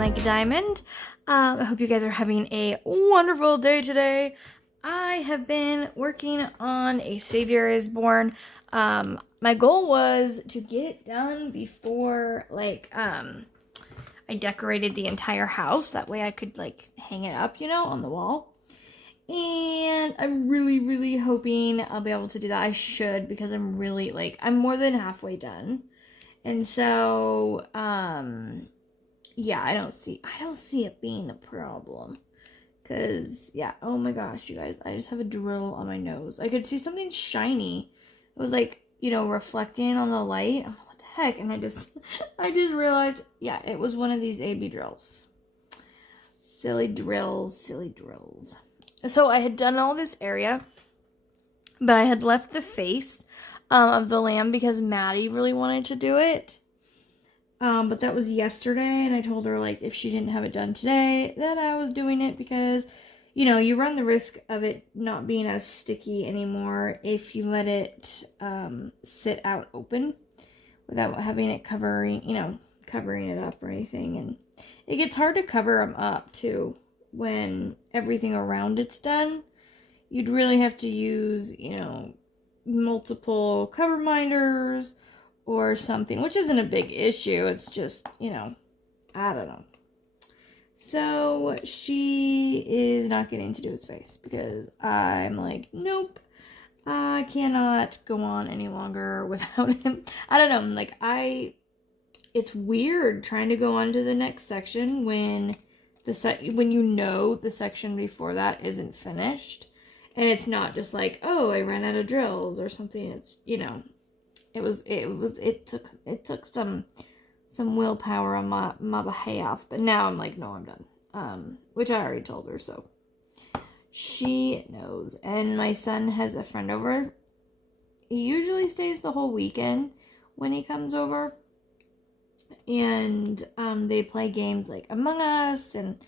like a diamond. I hope you guys are having a wonderful day today. I have been working on A Savior is Born. My goal was to get it done before, I decorated the entire house. That way I could, hang it up, on the wall. And I'm really, really hoping I'll be able to do that. I should, because I'm really, I'm more than halfway done. And so, yeah, I don't see it being a problem. Cause, yeah, oh my gosh, you guys, I just have a drill on my nose. I could see something shiny. It was reflecting on the light. I'm like, what the heck? And I just realized, yeah, it was one of these AB drills. Silly drills, silly drills. So I had done all this area, but I had left the face of the lamb because Maddie really wanted to do it. But that was yesterday, and I told her, if she didn't have it done today, that I was doing it because, you run the risk of it not being as sticky anymore if you let it sit out open without having it covering it up or anything. And it gets hard to cover them up, too, when everything around it's done. You'd really have to use, multiple cover minders or something, which isn't a big issue. It's just, I don't know. So she is not getting to do his face because I'm like, nope, I cannot go on any longer without him. I don't know. It's weird trying to go on to the next section when the section before that isn't finished. And it's not just oh, I ran out of drills or something. It's, it took some willpower on my behalf. But now I'm like, no, I'm done. Which I already told her, so she knows. And my son has a friend over. He usually stays the whole weekend when he comes over. And they play games like Among Us and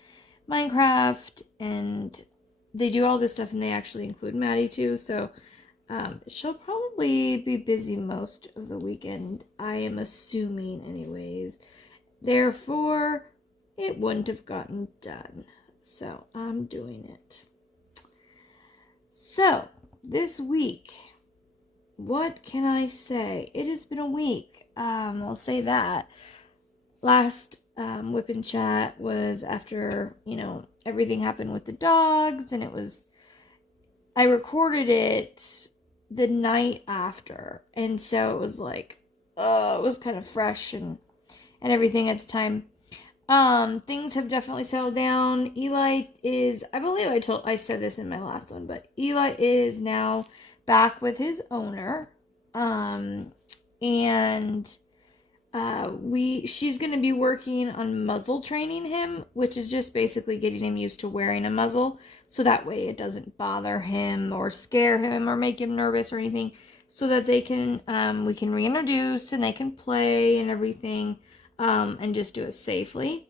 Minecraft, and they do all this stuff, and they actually include Maddie too, so she'll probably be busy most of the weekend, I am assuming anyways. Therefore, it wouldn't have gotten done. So, I'm doing it. So, this week, what can I say? It has been a week. I'll say that. Last Whip and Chat was after, everything happened with the dogs, and I recorded it the night after, and so it was it was kind of fresh and everything at the time. Things have definitely settled down. Eli is, I believe I said this in my last one, but Eli is now back with his owner, and she's going to be working on muzzle training him, which is just basically getting him used to wearing a muzzle, so that way it doesn't bother him or scare him or make him nervous or anything, so that we can reintroduce and they can play and everything, and just do it safely.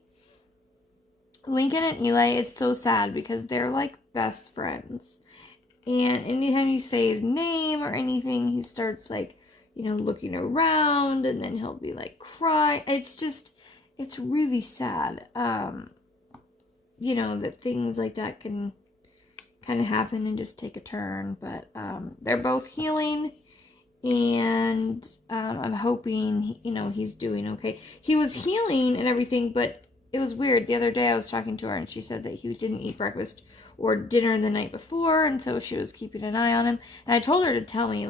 Lincoln and Eli, it's so sad because they're like best friends, and anytime you say his name or anything, he starts looking around, and then he'll be cry. It's really sad, that things like that can kind of happen and just take a turn, but, they're both healing, and, I'm hoping, he's doing okay. He was healing and everything, but it was weird. The other day I was talking to her, and she said that he didn't eat breakfast or dinner the night before, and so she was keeping an eye on him, and I told her to tell me,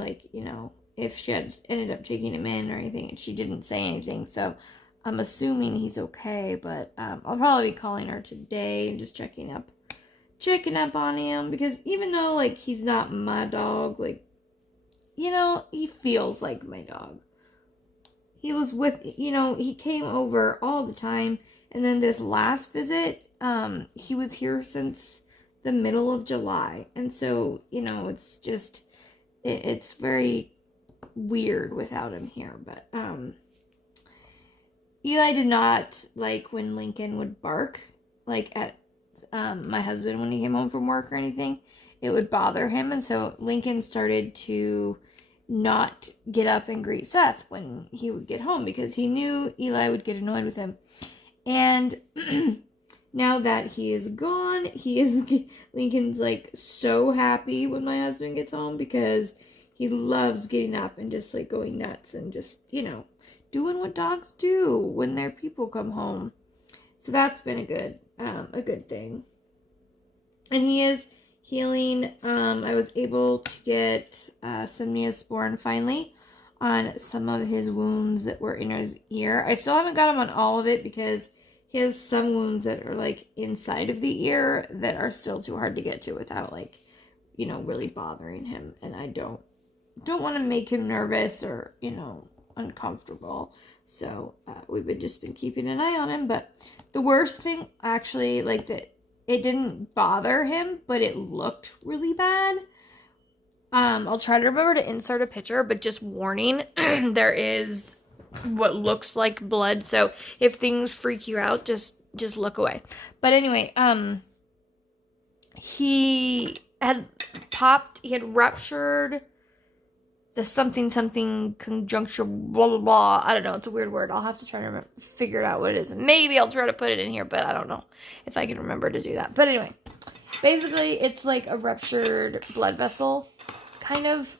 if she had ended up taking him in or anything, and she didn't say anything, so I'm assuming he's okay, but I'll probably be calling her today and just checking up on him, because even though, he's not my dog, he feels like my dog. He was with, he came over all the time, and then this last visit, he was here since the middle of July, and so, it's just, it's very weird without him here, but Eli did not like when Lincoln would bark at my husband when he came home from work or anything. It would bother him, and so Lincoln started to not get up and greet Seth when he would get home because he knew Eli would get annoyed with him. And now that he is gone, Lincoln's like so happy when my husband gets home because he loves getting up and just like going nuts and just, doing what dogs do when their people come home. So that's been a good thing. And he is healing. I was able to get some Neosporin finally on some of his wounds that were in his ear. I still haven't got him on all of it because he has some wounds that are like inside of the ear that are still too hard to get to without like, really bothering him. And I don't want to make him nervous or, uncomfortable. So we've just been keeping an eye on him. But the worst thing actually, like that, it didn't bother him, but it looked really bad. I'll try to remember to insert a picture, but just warning, there is what looks like blood. So if things freak you out, just look away. But anyway, he had ruptured the something conjunction, blah, blah, blah. I don't know. It's a weird word. I'll have to try to figure it out what it is. Maybe I'll try to put it in here, but I don't know if I can remember to do that. But anyway, basically, it's like a ruptured blood vessel kind of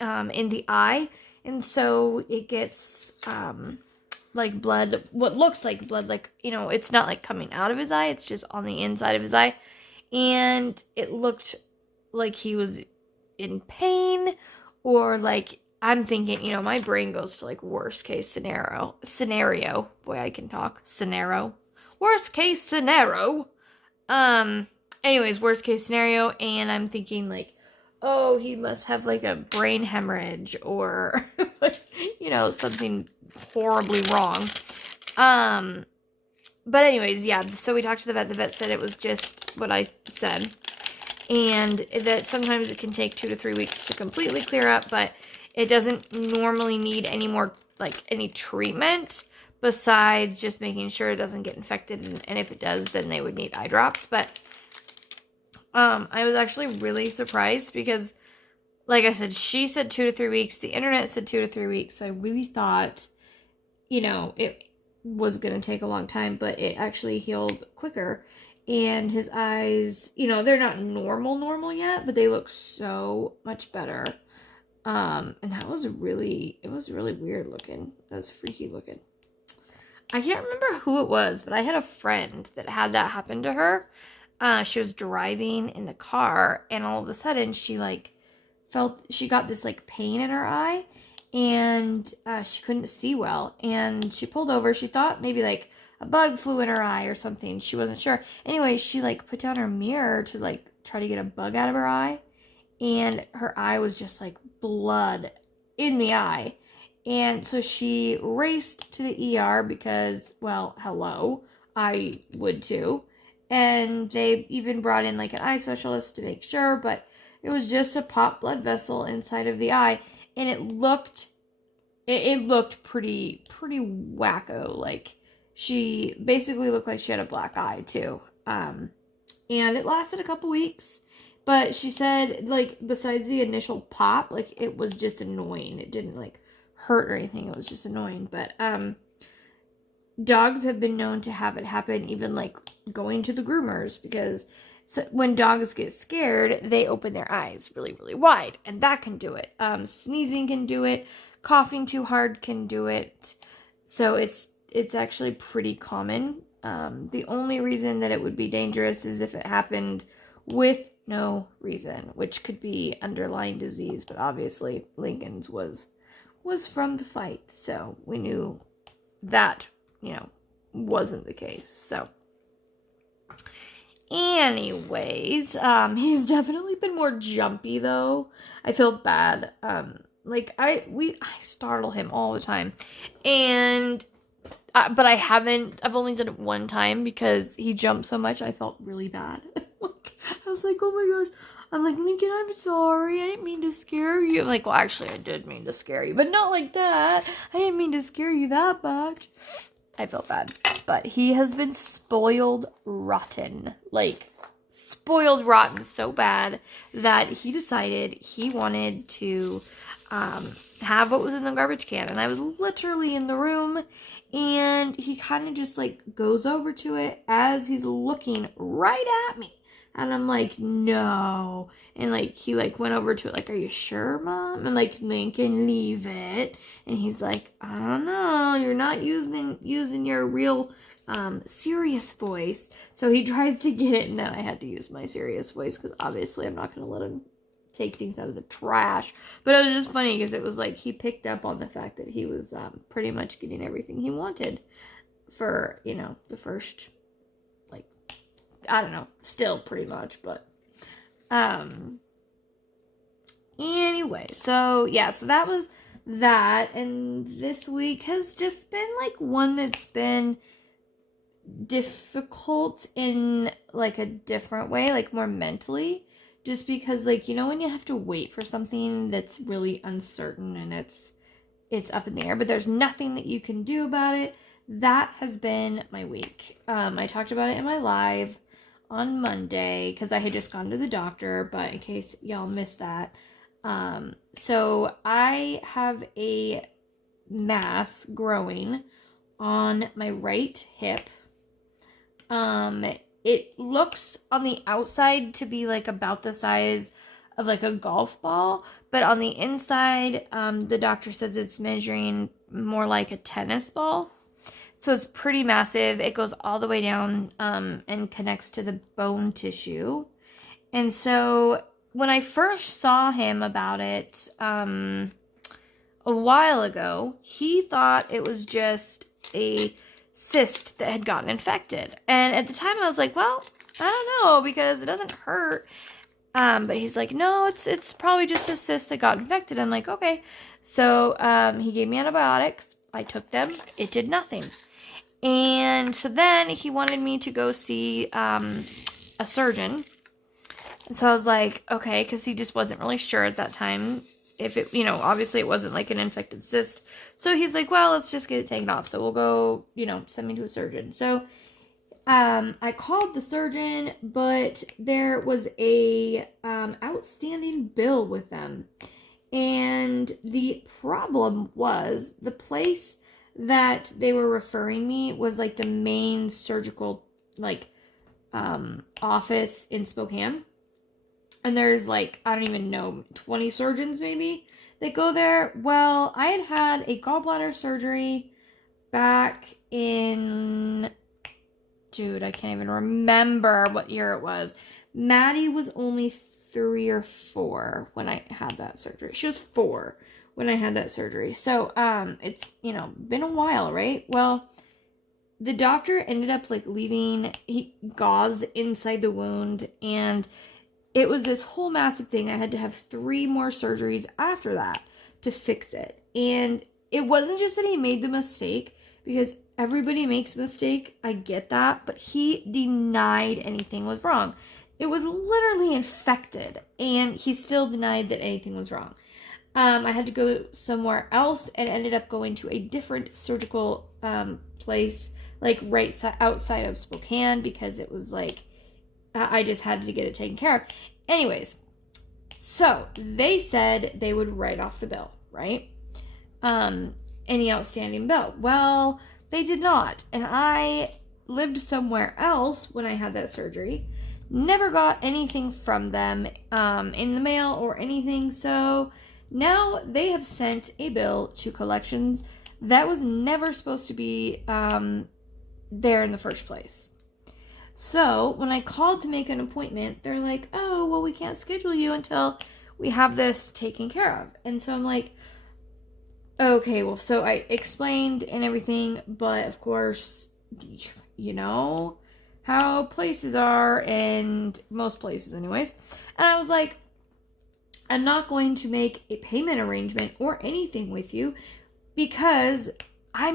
in the eye. And so it gets like blood, what looks like blood, like, it's not like coming out of his eye. It's just on the inside of his eye. And it looked like he was in pain. Or like, I'm thinking, my brain goes to like worst case scenario. Boy, I can talk. Scenario. Worst case scenario. Anyways, worst case scenario. And I'm thinking like, oh, he must have like a brain hemorrhage or, something horribly wrong. But anyways, yeah. So we talked to the vet. The vet said it was just what I said. And that sometimes it can take 2 to 3 weeks to completely clear up, but it doesn't normally need any treatment besides just making sure it doesn't get infected. And if it does, then they would need eye drops. But I was actually really surprised because, like I said, she said 2 to 3 weeks. The internet said 2 to 3 weeks. So I really thought, it was going to take a long time, but it actually healed quicker. And his eyes, they're not normal yet, but they look so much better. And it was really weird looking. It was freaky looking. I can't remember who it was, but I had a friend that had that happen to her. She was driving in the car, and all of a sudden she she got this like pain in her eye, and she couldn't see well. And she pulled over. She thought maybe like a bug flew in her eye or something. She wasn't sure. Anyway, she like put down her mirror to like try to get a bug out of her eye. And her eye was just like blood in the eye. And so she raced to the ER because, well, hello, I would too. And they even brought in like an eye specialist to make sure. But it was just a popped blood vessel inside of the eye. And it looked pretty wacko. Like, she basically looked like she had a black eye, too. And it lasted a couple weeks. But she said, like, besides the initial pop, like, it was just annoying. It didn't, like, hurt or anything. It was just annoying. But dogs have been known to have it happen even, like, going to the groomers. Because when dogs get scared, they open their eyes really, really wide. And that can do it. Sneezing can do it. Coughing too hard can do it. So it's actually pretty common. The only reason that it would be dangerous is if it happened with no reason, which could be underlying disease, but obviously Lincoln's was from the fight, so we knew that, wasn't the case. So anyways, he's definitely been more jumpy though. I feel bad. I startle him all the time, and but I've only done it one time because he jumped so much. I felt really bad. I was like, oh my gosh. I'm like, Lincoln, I'm sorry. I didn't mean to scare you. I'm like, well, actually, I did mean to scare you, but not like that. I didn't mean to scare you that much. I felt bad. But he has been spoiled rotten. Like, spoiled rotten so bad that he decided he wanted to have what was in the garbage can. And I was literally in the room, and he kind of just like goes over to it as he's looking right at me. And I'm like, no. And like, he like went over to it like, are you sure, Mom? And like, Lincoln, leave it. And he's like, I don't know. You're not using your real serious voice. So he tries to get it, and then I had to use my serious voice because obviously I'm not going to let him take things out of the trash. But it was just funny because it was like he picked up on the fact that he was pretty much getting everything he wanted for, you know, the first, like, I don't know, still pretty much, but anyway, so yeah, so that was that. And this week has just been like one that's been difficult in like a different way, like more mentally, just because, like, you know, when you have to wait for something that's really uncertain and it's up in the air, but there's nothing that you can do about it. That has been my week. I talked about it in my live on Monday because I had just gone to the doctor, but in case y'all missed that, so I have a mass growing on my right hip. It looks on the outside to be like about the size of like a golf ball, but on the inside, the doctor says it's measuring more like a tennis ball. So it's pretty massive. It goes all the way down, and connects to the bone tissue. And so when I first saw him about it, a while ago, he thought it was just a cyst that had gotten infected. And at the time I was like, well, I don't know, because it doesn't hurt. But he's like, no, it's probably just a cyst that got infected. I'm like, okay. So he gave me antibiotics. I took them. It did nothing. And so then he wanted me to go see a surgeon. And so I was like, okay, because he just wasn't really sure at that time if it, you know, obviously it wasn't like an infected cyst. So he's like, well, let's just get it taken off. So we'll go, you know, send me to a surgeon. So I called the surgeon, but there was a outstanding bill with them. And the problem was the place that they were referring me was like the main surgical like office in Spokane. And there's like, I don't even know, 20 surgeons maybe that go there. Well, I had a gallbladder surgery back in, dude, I can't even remember what year it was. Maddie was only 3 or 4 when I had that surgery. She was 4 when I had that surgery. So, it's, you know, been a while, right? Well, the doctor ended up like leaving gauze inside the wound, and it was this whole massive thing. I had to have 3 more surgeries after that to fix it. And it wasn't just that he made the mistake, because everybody makes a mistake. I get that. But he denied anything was wrong. It was literally infected, and he still denied that anything was wrong. I had to go somewhere else and ended up going to a different surgical place, like right outside of Spokane, because it was like, I just had to get it taken care of. Anyways, so they said they would write off the bill, right? Any outstanding bill. Well, they did not. And I lived somewhere else when I had that surgery. Never got anything from them in the mail or anything. So now they have sent a bill to collections that was never supposed to be there in the first place. So when I called to make an appointment, they're like, oh, well, we can't schedule you until we have this taken care of. And so I'm like, okay, well, so I explained and everything, but of course, you know how places are, and most places anyways. And I was like, I'm not going to make a payment arrangement or anything with you, because I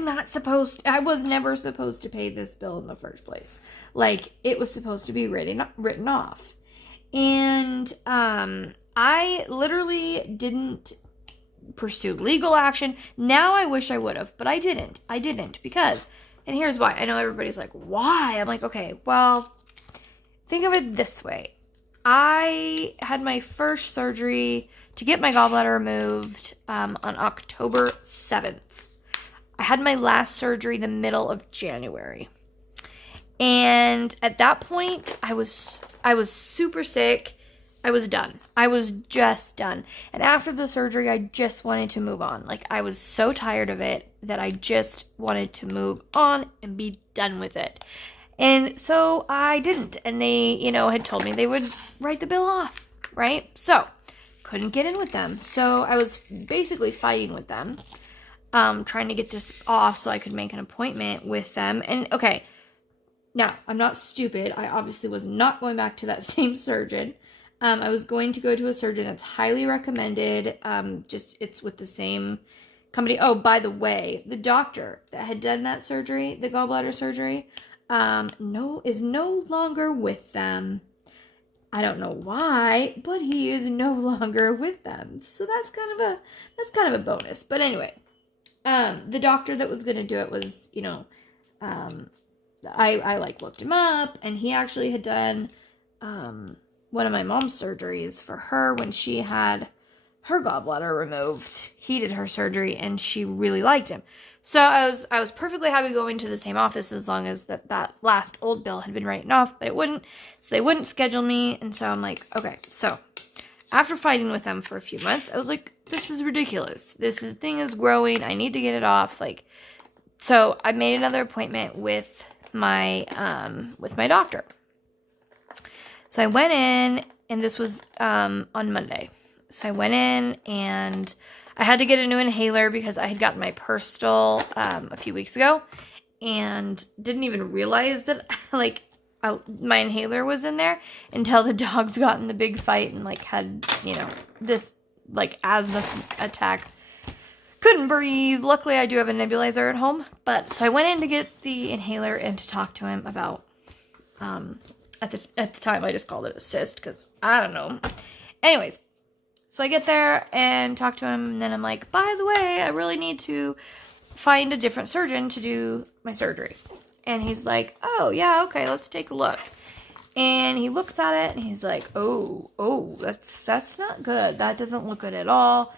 was never supposed to pay this bill in the first place. Like, it was supposed to be written off. And I literally didn't pursue legal action. Now I wish I would have, but I didn't. Because, and here's why. I know everybody's like, why? I'm like, okay, well, think of it this way. I had my first surgery to get my gallbladder removed on October 7th. I had my last surgery the middle of January. And at that point, I was super sick. I was done. I was just done. And after the surgery, I just wanted to move on. Like, I was so tired of it that I just wanted to move on and be done with it. And so I didn't. And they, had told me they would write the bill off, right? So, couldn't get in with them. So I was basically fighting with them, trying to get this off so I could make an appointment with them. And, okay, now, I'm not stupid. I obviously was not going back to that same surgeon. I was going to go to a surgeon that's highly recommended. It's with the same company. Oh, by the way, the doctor that had done that surgery, the gallbladder surgery, is no longer with them. I don't know why, but he is no longer with them. So that's kind of a bonus. But anyway, the doctor that was going to do it was, I looked him up, and he actually had done one of my mom's surgeries for her when she had her gallbladder removed. He did her surgery, and she really liked him. So I was perfectly happy going to the same office as long as that last old bill had been written off, but it wouldn't. So they wouldn't schedule me, and so I'm like, okay. So after fighting with them for a few months, I was like, this is ridiculous. Thing is growing. I need to get it off. So I made another appointment with my doctor. So I went in, and this was on Monday. So I went in, and I had to get a new inhaler because I had gotten my Perstol a few weeks ago and didn't even realize that my inhaler was in there until the dogs got in the big fight and had this asthma attack. Couldn't breathe. Luckily, I do have a nebulizer at home. But so I went in to get the inhaler and to talk to him about. At the time, I just called it a cyst because I don't know. Anyways, so I get there and talk to him, and then I'm like, by the way, I really need to find a different surgeon to do my surgery. And he's like, oh yeah, okay, let's take a look. And he looks at it, and he's like, oh, that's not good. That doesn't look good at all.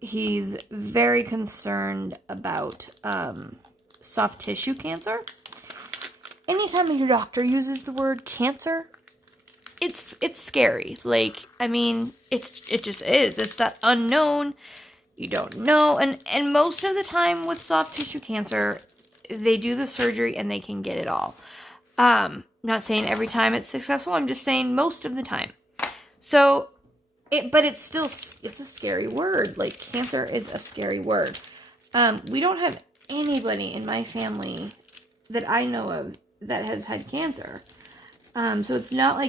He's very concerned about soft tissue cancer. Anytime your doctor uses the word cancer, it's scary. It just is. It's that unknown. You don't know. And most of the time with soft tissue cancer, they do the surgery and they can get it all. Not saying every time it's successful. I'm just saying most of the time. So, but it's a scary word. Cancer is a scary word. We don't have anybody in my family that I know of that has had cancer. So it's not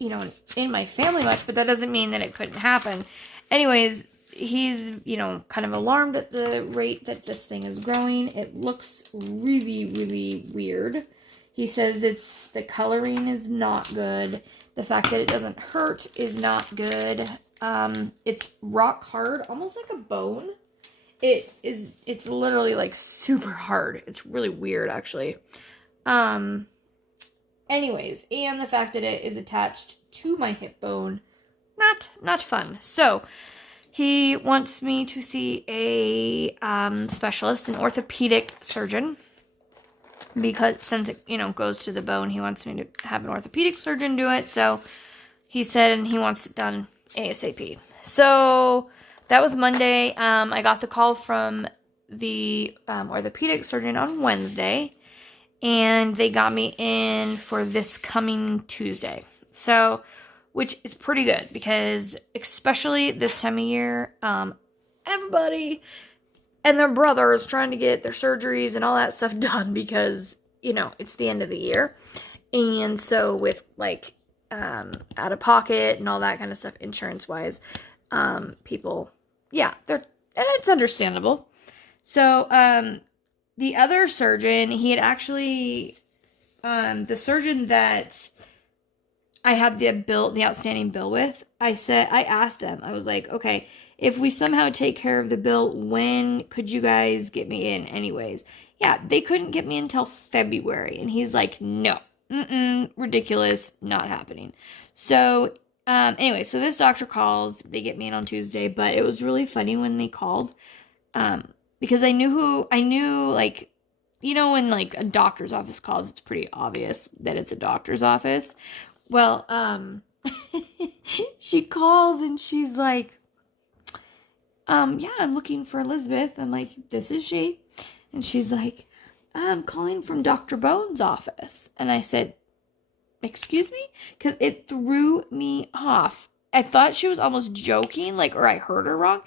in my family much, but that doesn't mean that it couldn't happen. Anyways, he's, kind of alarmed at the rate that this thing is growing. It looks really, really weird. He says the coloring is not good. The fact that it doesn't hurt is not good. It's rock hard, almost like a bone. It's literally super hard. It's really weird, actually. Anyways, and the fact that it is attached to my hip bone, not fun. So he wants me to see a specialist, an orthopedic surgeon, because since it goes to the bone, he wants me to have an orthopedic surgeon do it. So he said, and he wants it done ASAP. So that was Monday. I got the call from the orthopedic surgeon on Wednesday, and they got me in for this coming Tuesday. So, which is pretty good because especially this time of year, everybody and their brother is trying to get their surgeries and all that stuff done because, it's the end of the year. And so with out of pocket and all that kind of stuff, insurance-wise, people, and it's understandable. So, the other surgeon, he had actually, the surgeon that I had the outstanding bill with, I asked them, I was like, okay, if we somehow take care of the bill, when could you guys get me in anyways? Yeah, they couldn't get me until February. And he's like, no, ridiculous, not happening. So Anyway, so this doctor calls. They get me in on Tuesday, but it was really funny when they called. Because I knew, like, when like a doctor's office calls, it's pretty obvious that it's a doctor's office. Well, she calls and she's like, yeah, I'm looking for Elizabeth. I'm like, this is she. And she's like, I'm calling from Dr. Bones' office. And I said, excuse me? Because it threw me off. I thought she was almost joking, like, or I heard her wrong.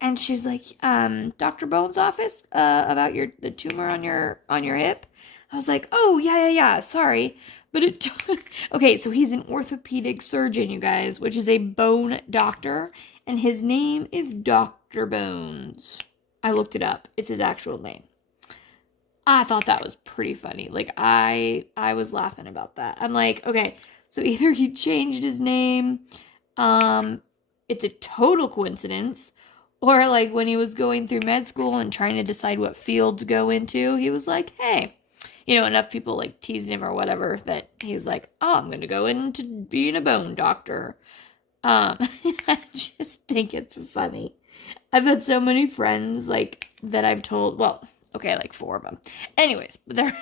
And she's like, Dr. Bones' office, about the tumor on your hip. I was like, oh, yeah, sorry. But it took, okay, so he's an orthopedic surgeon, you guys, which is a bone doctor. And his name is Dr. Bones. I looked it up. It's his actual name. I thought that was pretty funny. Like, I was laughing about that. I'm like, okay, so either he changed his name, it's a total coincidence, or like when he was going through med school and trying to decide what field to go into, he was like, hey, enough people like teasing him or whatever that he was like, oh, I'm going to go into being a bone doctor. I just think it's funny. I've had so many friends like that I've told, well, okay, like 4 of them. Anyways, but they're,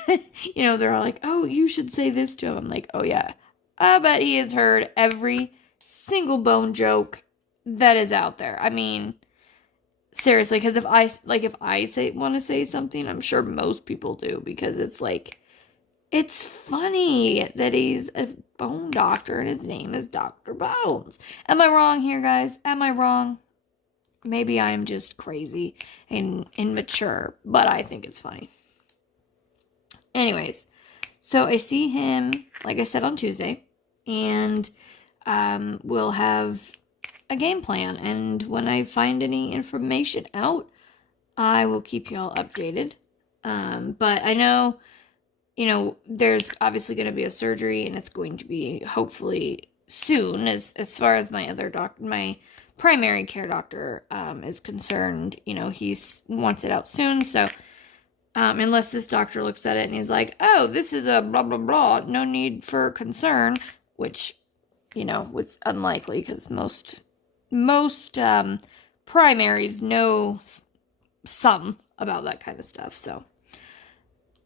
they're all like, oh, you should say this to him. I'm like, oh yeah, I bet he has heard every single bone joke that is out there. I mean, seriously, because if I want to say something, I'm sure most people do, because it's like, it's funny that he's a bone doctor and his name is Dr. Bones. Am I wrong here, guys? Am I wrong? Maybe I'm just crazy and immature, but I think it's funny. Anyways, so I see him, like I said, on Tuesday, and we'll have a game plan. And when I find any information out, I will keep y'all updated. But I know, there's obviously going to be a surgery, and it's going to be hopefully soon, as far as my primary care doctor is concerned. He wants it out soon, so unless this doctor looks at it and he's like, oh, this is a blah blah blah, no need for concern, which it's unlikely, because most primaries know some about that kind of stuff. So,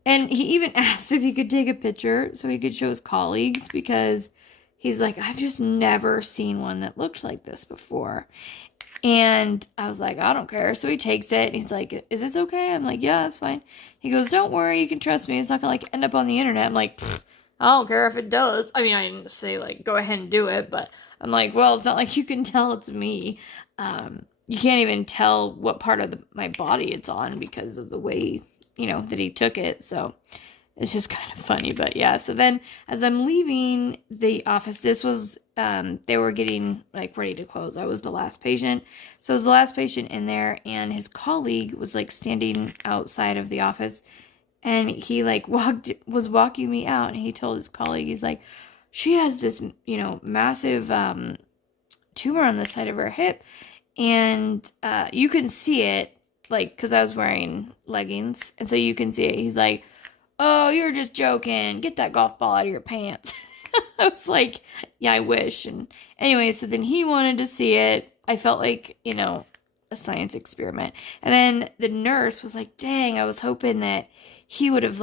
and he even asked if he could take a picture so he could show his colleagues, because he's like, I've just never seen one that looked like this before. And I was like, I don't care. So he takes it and he's like, is this okay? I'm like, yeah, that's fine. He goes, don't worry, you can trust me. It's not gonna end up on the internet. I'm like, I don't care if it does. I mean, I didn't say go ahead and do it, but I'm like, well, it's not like you can tell it's me. You can't even tell what part of my body it's on because of the way, that he took it. So it's just kind of funny. But yeah, so then as I'm leaving the office, this was, they were getting ready to close. I was the last patient. So I was the last patient in there, and his colleague was standing outside of the office, and he was walking me out, and he told his colleague, he's like, she has this, massive, tumor on the side of her hip, and, you can see it, cause I was wearing leggings, and so you can see it. He's like, oh, you're just joking. Get that golf ball out of your pants. I was like, yeah, I wish. And anyway, so then he wanted to see it. I felt like, a science experiment. And then the nurse was like, dang, I was hoping that he would have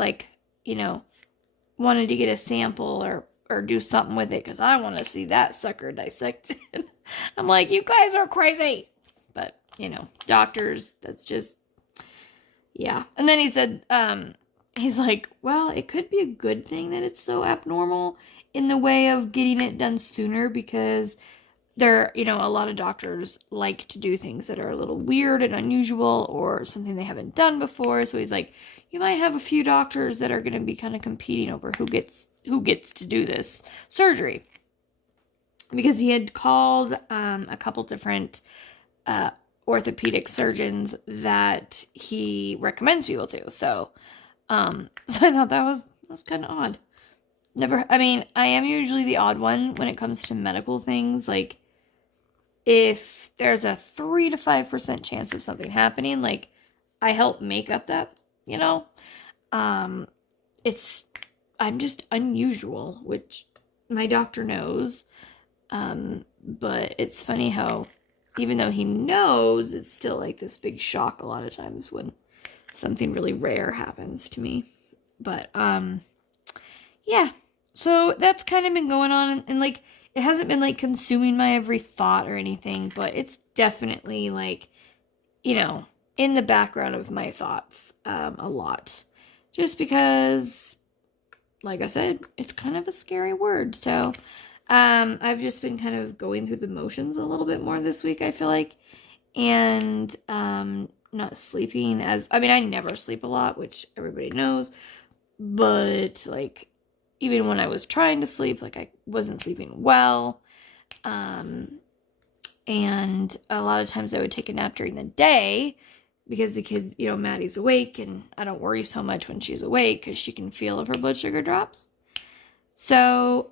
wanted to get a sample or do something with it, because I want to see that sucker dissected. I'm like, you guys are crazy. But, doctors, that's just, yeah. And then he said, he's like, well, it could be a good thing that it's so abnormal in the way of getting it done sooner, because there, a lot of doctors like to do things that are a little weird and unusual, or something they haven't done before. So he's like, you might have a few doctors that are going to be kind of competing over who gets to do this surgery, because he had called a couple different orthopedic surgeons that he recommends people to. So I thought that was kind of odd. I am usually the odd one when it comes to medical things. If there's a 3 to 5% chance of something happening, I help make up that, I'm just unusual, which my doctor knows. But it's funny how even though he knows, it's still like this big shock a lot of times when something really rare happens to me. But yeah, so that's kind of been going on, and like it hasn't been like consuming my every thought or anything, but it's definitely like, in the background of my thoughts a lot, just because, like I said, it's kind of a scary word. So I've just been kind of going through the motions a little bit more this week, I feel like, and not sleeping I never sleep a lot, which everybody knows, but like even when I was trying to sleep, like I wasn't sleeping well. And a lot of times I would take a nap during the day because the kids, Maddie's awake, and I don't worry so much when she's awake because she can feel if her blood sugar drops. So,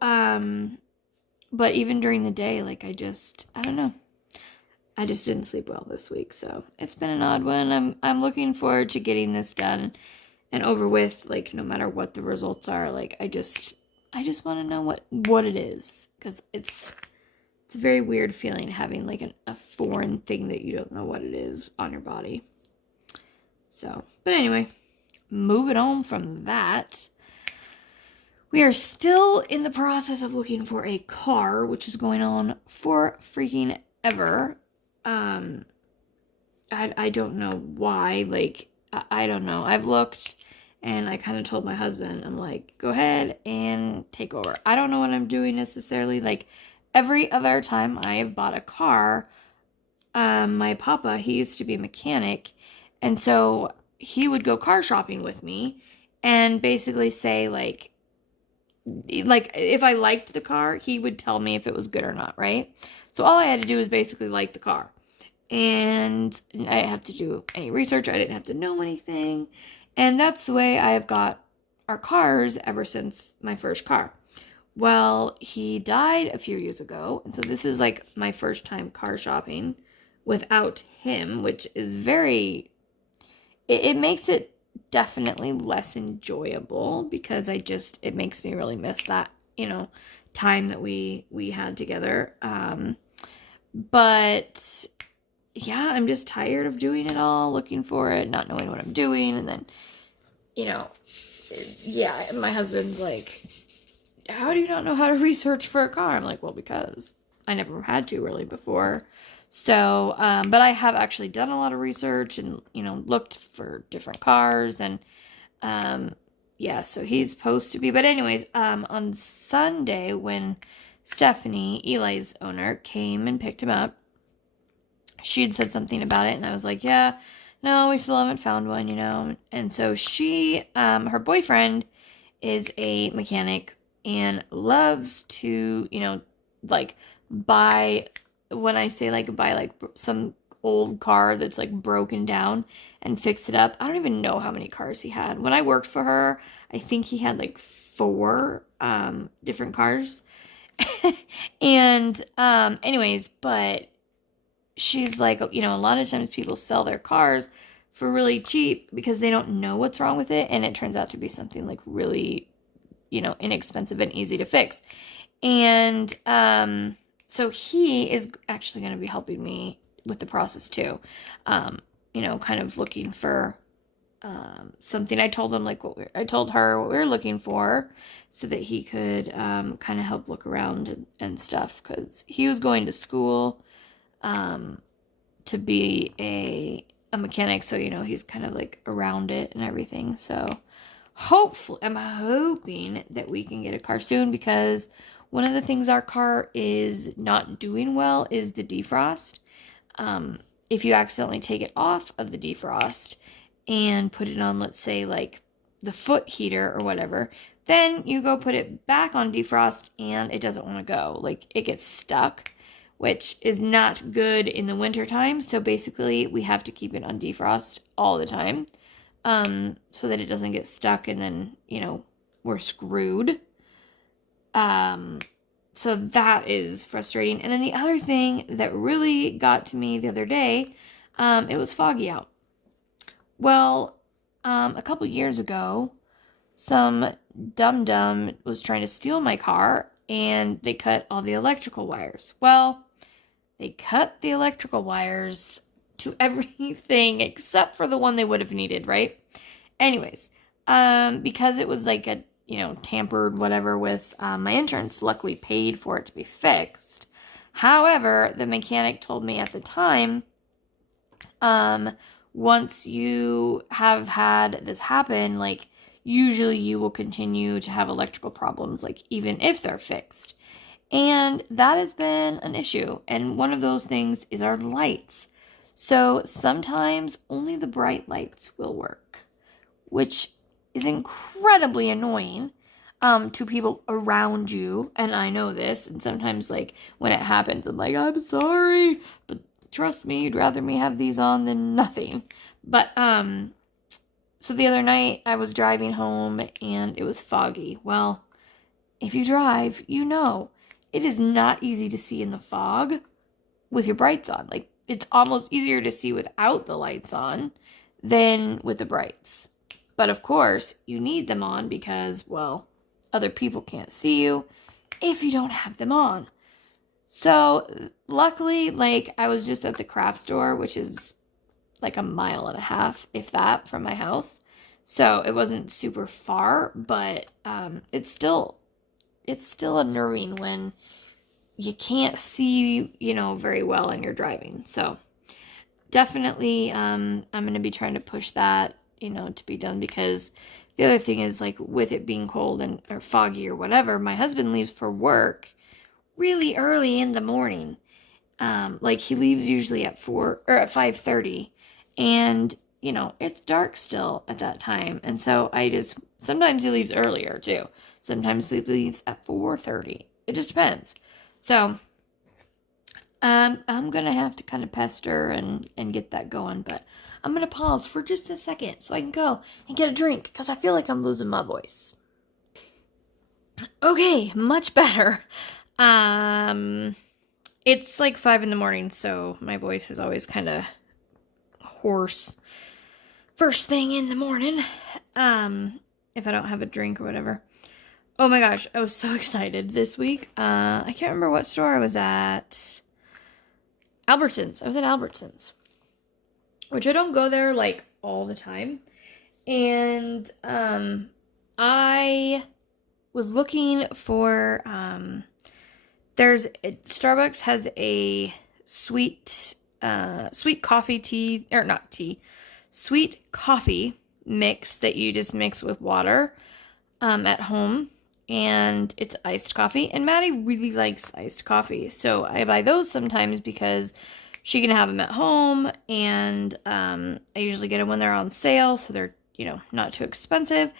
but even during the day, like I don't know. I just didn't sleep well this week, so it's been an odd one. I'm looking forward to getting this done and over with, like no matter what the results are. Like I just want to know what it is, because it's a very weird feeling having like a foreign thing that you don't know what it is on your body. So, but anyway, moving on from that, we are still in the process of looking for a car, which is going on for freaking ever. I don't know why, like, I don't know. I've looked, and I kind of told my husband, I'm like, go ahead and take over. I don't know what I'm doing necessarily. Like, every other time I have bought a car, my papa, he used to be a mechanic, and so he would go car shopping with me and basically say, like if I liked the car, he would tell me if it was good or not, right? So all I had to do was basically like the car. And I didn't have to do any research. I didn't have to know anything. And that's the way I have got our cars ever since my first car. Well, he died a few years ago, and so this is like my first time car shopping without him, which is it makes it definitely less enjoyable, because it makes me really miss that, time that we had together. But yeah, I'm just tired of doing it all, looking for it, not knowing what I'm doing, and then, yeah, my husband's like, how do you not know how to research for a car? I'm like, well, because I never had to really before. So, but I have actually done a lot of research and, looked for different cars, and, yeah, so he's supposed to be. But anyways, on Sunday, when Stephanie, Eli's owner, came and picked him up, she had said something about it, and I was like, yeah, no, we still haven't found one, And so she, her boyfriend is a mechanic and loves to, like buy, when I say like buy like some old car that's like broken down and fix it up. I don't even know how many cars he had. When I worked for her, I think he had like 4 different cars. And anyways, but she's like, a lot of times people sell their cars for really cheap because they don't know what's wrong with it, and it turns out to be something like really, inexpensive and easy to fix. And so he is actually going to be helping me with the process too. Kind of looking for something. I told him I told her what we were looking for, so that he could kind of help look around and stuff, because he was going to school to be a mechanic, so he's kind of like around it and everything. So hopefully, I'm hoping that we can get a car soon, because one of the things our car is not doing well is the defrost. If you accidentally take it off of the defrost and put it on, let's say like the foot heater or whatever, then you go put it back on defrost and it doesn't want to go. Like, it gets stuck, which is not good in the winter time. So basically we have to keep it on defrost all the time, so that it doesn't get stuck, and then, we're screwed. So that is frustrating. And then the other thing that really got to me the other day, it was foggy out. Well, a couple years ago, some dum-dum was trying to steal my car, and they cut all the electrical wires. Well, they cut the electrical wires to everything except for the one they would have needed, right? Anyways, because it was like a, tampered whatever with my insurance, luckily paid for it to be fixed. However, the mechanic told me at the time, once you have had this happen, like, usually you will continue to have electrical problems, like, even if they're fixed. And that has been an issue. And one of those things is our lights. So sometimes only the bright lights will work, which is incredibly annoying to people around you. And I know this. And sometimes, like, when it happens, I'm like, I'm sorry, but trust me, you'd rather me have these on than nothing. But so the other night I was driving home and it was foggy. Well, if you drive, it is not easy to see in the fog with your brights on. Like, it's almost easier to see without the lights on than with the brights. But of course, you need them on because, well, other people can't see you if you don't have them on. So luckily, like, I was just at the craft store, which is like 1.5 miles, if that, from my house. So it wasn't super far, but it's still unnerving when you can't see, very well and you're driving. So definitely, I'm going to be trying to push that, to be done, because the other thing is, like, with it being cold or foggy or whatever, my husband leaves for work really early in the morning. Like, he leaves usually at 5:30, and it's dark still at that time. And so sometimes he leaves earlier too. Sometimes he leaves at 4:30. It just depends. So, I'm going to have to kind of pester and get that going, but I'm going to pause for just a second so I can go and get a drink because I feel like I'm losing my voice. Okay, much better. It's like 5 a.m, so my voice is always kind of hoarse first thing in the morning, if I don't have a drink or whatever. Oh my gosh, I was so excited this week. I can't remember what store I was at. Albertsons. I was at Albertsons, which I don't go there, like, all the time. And, I was looking for, Starbucks has a sweet coffee mix that you just mix with water, at home. And it's iced coffee. And Maddie really likes iced coffee. So I buy those sometimes because she can have them at home. And I usually get them when they're on sale. So they're, not too expensive.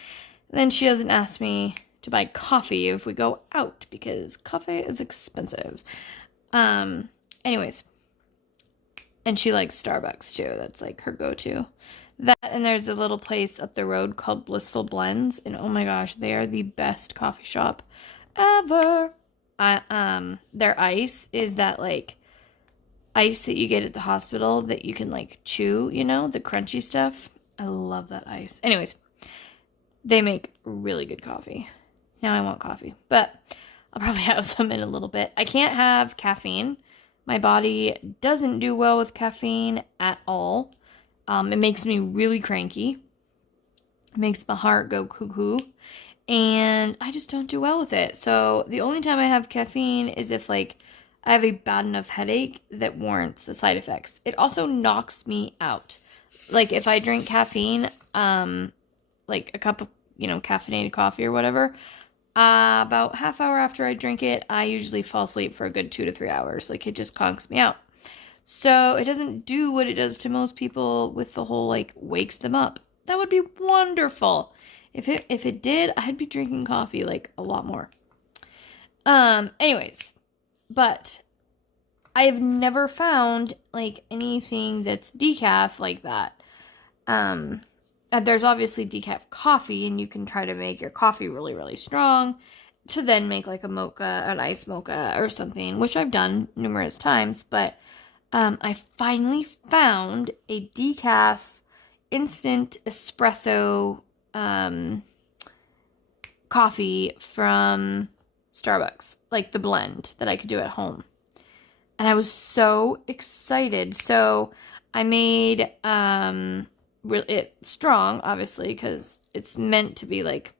Then she doesn't ask me to buy coffee if we go out because coffee is expensive. Anyways. And she likes Starbucks too. That's like her go-to. That, and there's a little place up the road called Blissful Blends, and oh my gosh, they are the best coffee shop ever. Their ice is that, like, ice that you get at the hospital that you can, like, chew, the crunchy stuff. I love that ice. Anyways, they make really good coffee. Now I want coffee, but I'll probably have some in a little bit. I can't have caffeine. My body doesn't do well with caffeine at all. It makes me really cranky. It makes my heart go cuckoo. And I just don't do well with it. So the only time I have caffeine is if, like, I have a bad enough headache that warrants the side effects. It also knocks me out. Like, if I drink caffeine, like a cup of, caffeinated coffee or whatever, about half hour after I drink it, I usually fall asleep for a good 2 to 3 hours. Like, it just conks me out. So it doesn't do what it does to most people with the whole, like, wakes them up. That would be wonderful. If it did, I'd be drinking coffee, like, a lot more. Anyways, but I have never found, like, anything that's decaf like that. There's obviously decaf coffee, and you can try to make your coffee really, really strong to then make, like, a mocha, an iced mocha or something, which I've done numerous times, but I finally found a decaf instant espresso coffee from Starbucks, like the blend that I could do at home. And I was so excited. So I made it strong, obviously, because it's meant to be like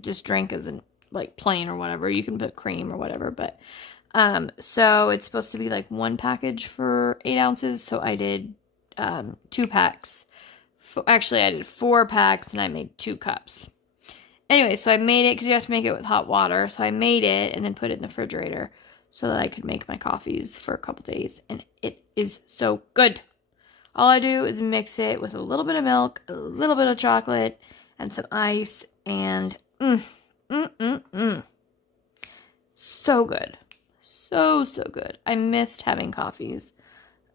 just drink as in like plain or whatever. You can put cream or whatever, but so it's supposed to be like one package for 8 ounces. So I did 2 packs. Actually, I did 4 packs and I made 2 cups. Anyway, so I made it because you have to make it with hot water. So I made it and then put it in the refrigerator so that I could make my coffees for a couple days. And it is so good. All I do is mix it with a little bit of milk, a little bit of chocolate, and some ice. And so good. So good. I missed having coffees.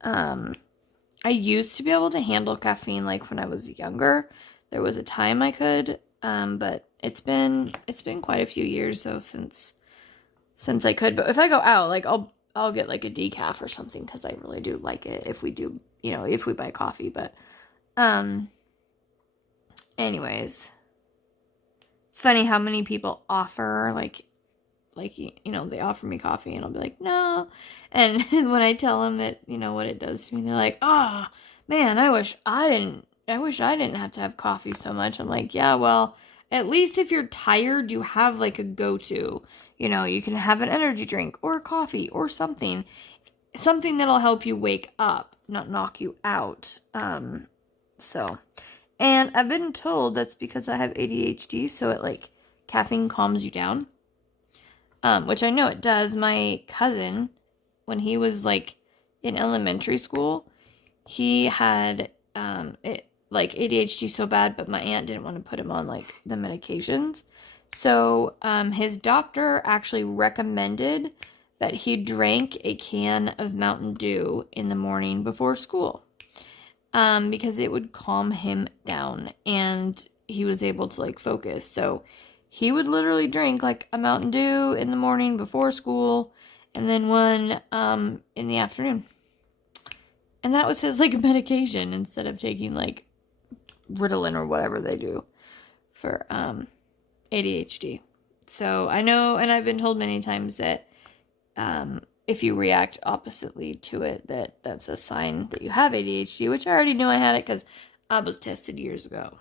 I used to be able to handle caffeine like when I was younger. There was a time I could, but it's been quite a few years though since I could. But if I go out, like I'll get like a decaf or something because I really do like it if we do, if we buy coffee. But anyways, it's funny how many people offer like they offer me coffee and I'll be like, no. And when I tell them that, what it does to me, they're like, oh man, I wish I didn't have to have coffee so much. I'm like, yeah, well, at least if you're tired, you have like a go-to, you can have an energy drink or coffee or something that'll help you wake up, not knock you out. And I've been told that's because I have ADHD. So it like caffeine calms you down. Which I know it does. My cousin, when he was like in elementary school, he had it like ADHD so bad, but my aunt didn't want to put him on like the medications. So his doctor actually recommended that he drank a can of Mountain Dew in the morning before school because it would calm him down and he was able to like focus. So he would literally drink like a Mountain Dew in the morning before school and then one in the afternoon. And that was his like medication instead of taking like Ritalin or whatever they do for ADHD. So I know, and I've been told many times that if you react oppositely to it, that's a sign that you have ADHD, which I already knew I had it because I was tested years ago.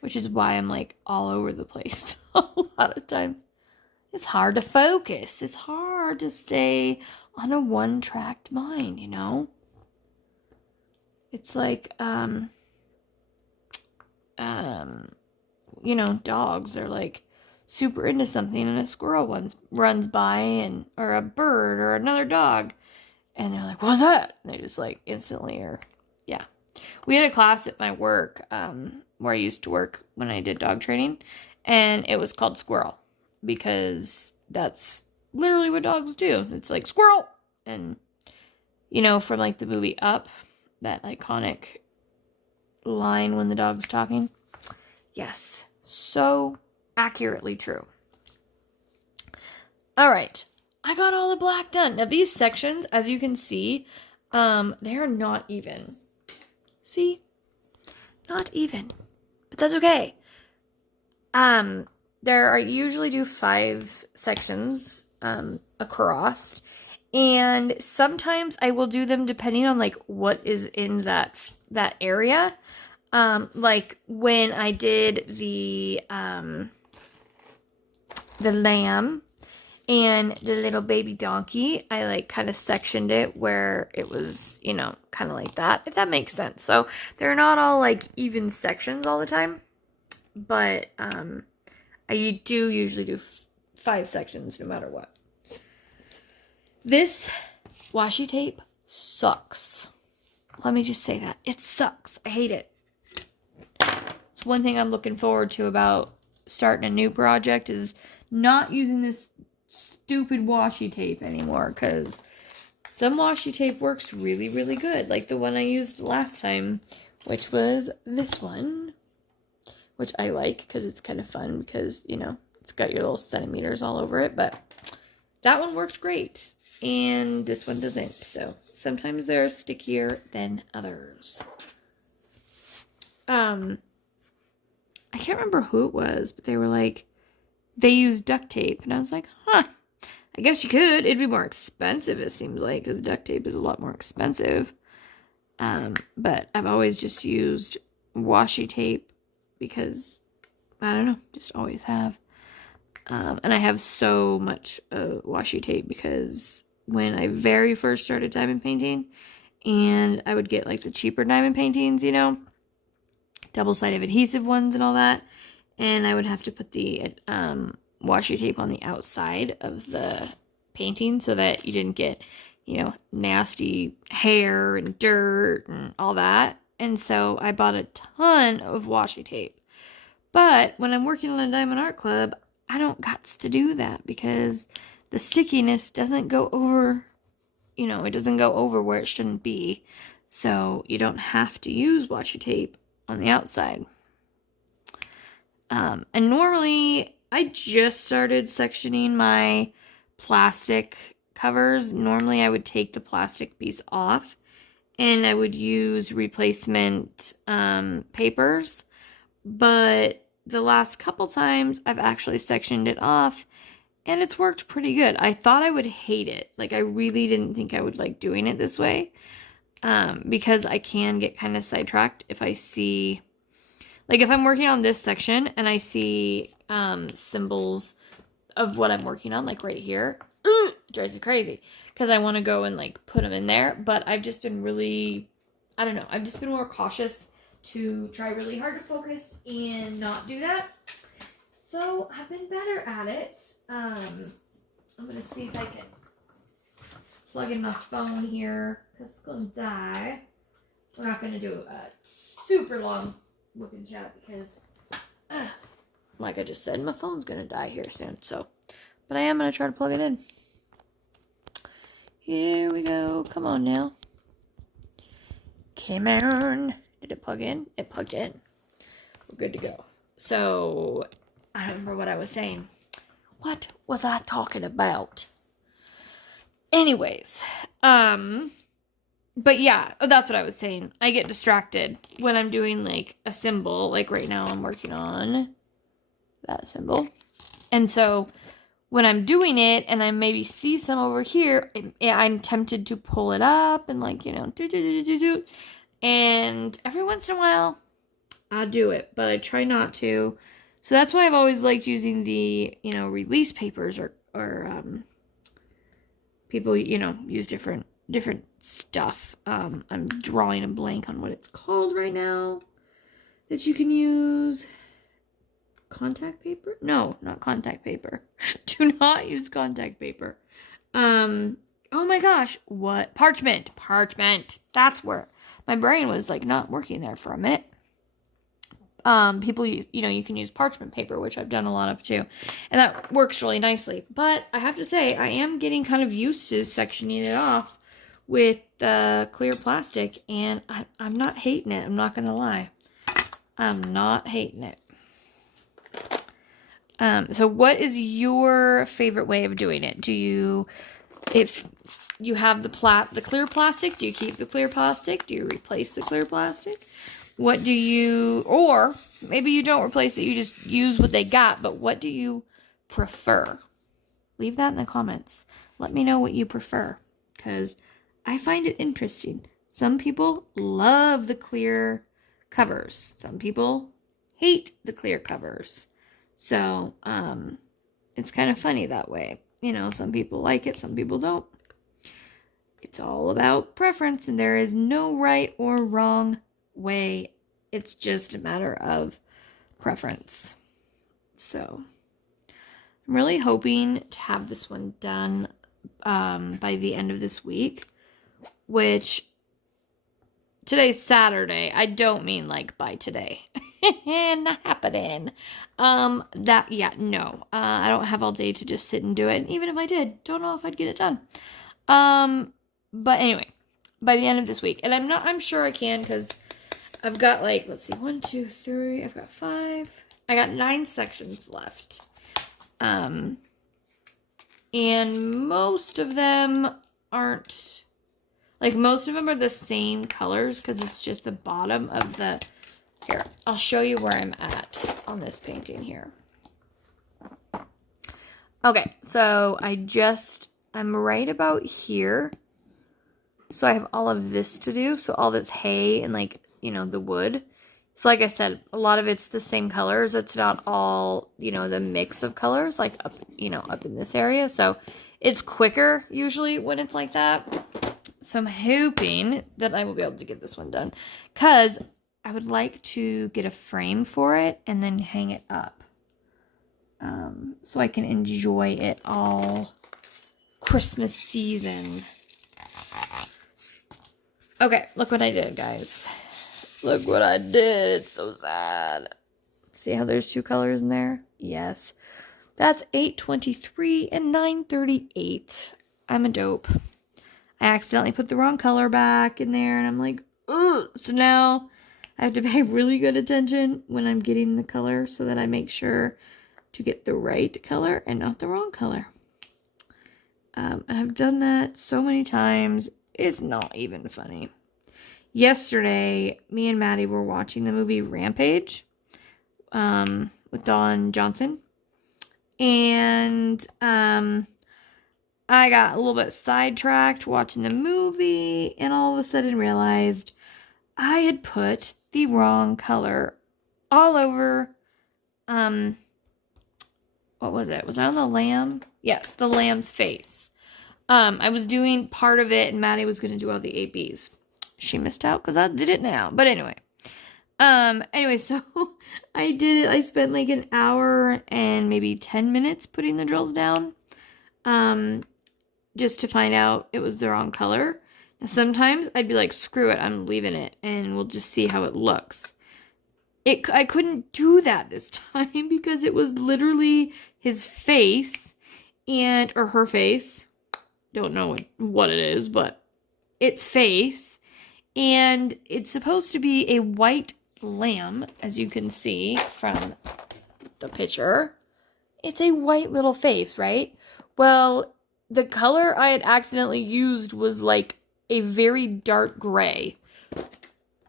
Which is why I'm like all over the place a lot of times. It's hard to focus. It's hard to stay on a one-tracked mind, It's like, dogs are like super into something and a squirrel runs by or a bird or another dog. And they're like, what's that? And they just like instantly yeah. We had a class at my work, where I used to work when I did dog training, and it was called Squirrel because that's literally what dogs do. It's like squirrel. And, from like the movie Up, that iconic line when the dog's talking. Yes, so accurately true. All right, I got all the black done. Now these sections, as you can see, they're not even. See? Not even. But that's okay. I usually do 5 sections across. And sometimes I will do them depending on like what is in that area. Like when I did the lamb and the little baby donkey, I like kind of sectioned it where it was, kind of like that, if that makes sense. So they're not all like even sections all the time, but I do usually do 5 sections no matter what. This washi tape sucks. Let me just say that. It sucks. I hate it. It's one thing I'm looking forward to about starting a new project is not using this stupid washi tape anymore, because some washi tape works really, really good. Like the one I used last time, which was this one, which I like because it's kind of fun because, it's got your little centimeters all over it, but that one worked great. And this one doesn't. So sometimes they're stickier than others. I can't remember who it was, but they were like, they use duct tape. And I was like, huh, I guess you could. It'd be more expensive, it seems like, because duct tape is a lot more expensive. But I've always just used washi tape because, I don't know, just always have. And I have so much washi tape because when I very first started diamond painting, and I would get like the cheaper diamond paintings, you know, double-sided adhesive ones and all that, and I would have to put the washi tape on the outside of the painting so that you didn't get, you know, nasty hair and dirt and all that. And so I bought a ton of washi tape. But when I'm working on a Diamond Art Club, I don't got to do that because the stickiness doesn't go over, you know, it doesn't go over where it shouldn't be. So you don't have to use washi tape on the outside. And normally I just started sectioning my plastic covers. Normally I would take the plastic piece off and I would use replacement papers. But the last couple times I've actually sectioned it off and it's worked pretty good. I thought I would hate it. Like, I really didn't think I would like doing it this way. Because I can get kind of sidetracked if I see, like, if I'm working on this section and I see symbols of what I'm working on, like right here, it drives me crazy because I want to go and like put them in there. But I've just been really, I don't know, I've just been more cautious to try really hard to focus and not do that. So I've been better at it. I'm going to see if I can plug in my phone here because it's going to die. We're not going to do a super long Wip and Chat because, like I just said, my phone's going to die here soon. So, but I am going to try to plug it in. Here we go. Come on now. Come on. Did it plug in? It plugged in. We're good to go. So, I don't remember what I was saying. What was I talking about? Anyways, but yeah, that's what I was saying. I get distracted when I'm doing like a symbol. Like right now I'm working on that symbol. And so when I'm doing it and I maybe see some over here, I'm tempted to pull it up and like, you know, do. And every once in a while I do it, but I try not to. So that's why I've always liked using the, you know, release papers or people, you know, use different stuff. I'm drawing a blank on what it's called right now that you can use. Contact paper? No, not contact paper. Do not use contact paper. Oh my gosh, what? Parchment. That's where my brain was like not working there for a minute. People use, you know, you can use parchment paper, which I've done a lot of too, and that works really nicely. But I have to say, I am getting kind of used to sectioning it off with the clear plastic, and I'm not hating it. I'm not gonna lie, I'm not hating it. So what is your favorite way of doing it? Do you, if you have the clear plastic, do you keep the clear plastic? Do you replace the clear plastic? What do you, or maybe you don't replace it, you just use what they got, but what do you prefer? Leave that in the comments. Let me know what you prefer, because I find it interesting. Some people love the clear covers. Some people hate the clear covers. So, it's kind of funny that way. You know, some people like it, some people don't. It's all about preference, and there is no right or wrong way. It's just a matter of preference. So I'm really hoping to have this one done by the end of this week, which today's Saturday. I don't mean like by today. Not happening. I don't have all day to just sit and do it. And even if I did, don't know if I'd get it done. But anyway, by the end of this week. And I'm sure I can, because I've got like, let's see, 1, 2, 3, I've got 5. I got 9 sections left. And most of them aren't, like most of them are the same colors because it's just the bottom of the, here, I'll show you where I'm at on this painting here. Okay, so I'm right about here. So I have all of this to do. So all this hay and like, the wood. So like I said, a lot of it's the same colors. It's not all, the mix of colors like up, up in this area. So it's quicker usually when it's like that. So I'm hoping that I will be able to get this one done. Because I would like to get a frame for it and then hang it up. So I can enjoy it all Christmas season. Okay, look what I did, guys. Look what I did. It's so sad. See how there's two colors in there? Yes. That's 823 and 938. I'm a dope. I accidentally put the wrong color back in there, and I'm like, ugh. So now I have to pay really good attention when I'm getting the color so that I make sure to get the right color and not the wrong color. And I've done that so many times, it's not even funny. Yesterday, me and Maddie were watching the movie Rampage with Dawn Johnson. And I got a little bit sidetracked watching the movie and all of a sudden realized I had put the wrong color all over, what was it? Was I on the lamb? Yes, the lamb's face. I was doing part of it and Maddie was going to do all the ABs. She missed out because I did it now. But anyway. So I did it. I spent like an hour and maybe 10 minutes putting the drills down. Just to find out it was the wrong color. And sometimes I'd be like, screw it, I'm leaving it. And we'll just see how it looks. I couldn't do that this time because it was literally his face or her face. Don't know what it is, but its face. And it's supposed to be a white lamb, as you can see from the picture. It's a white little face, right? Well, the color I had accidentally used was like a very dark gray.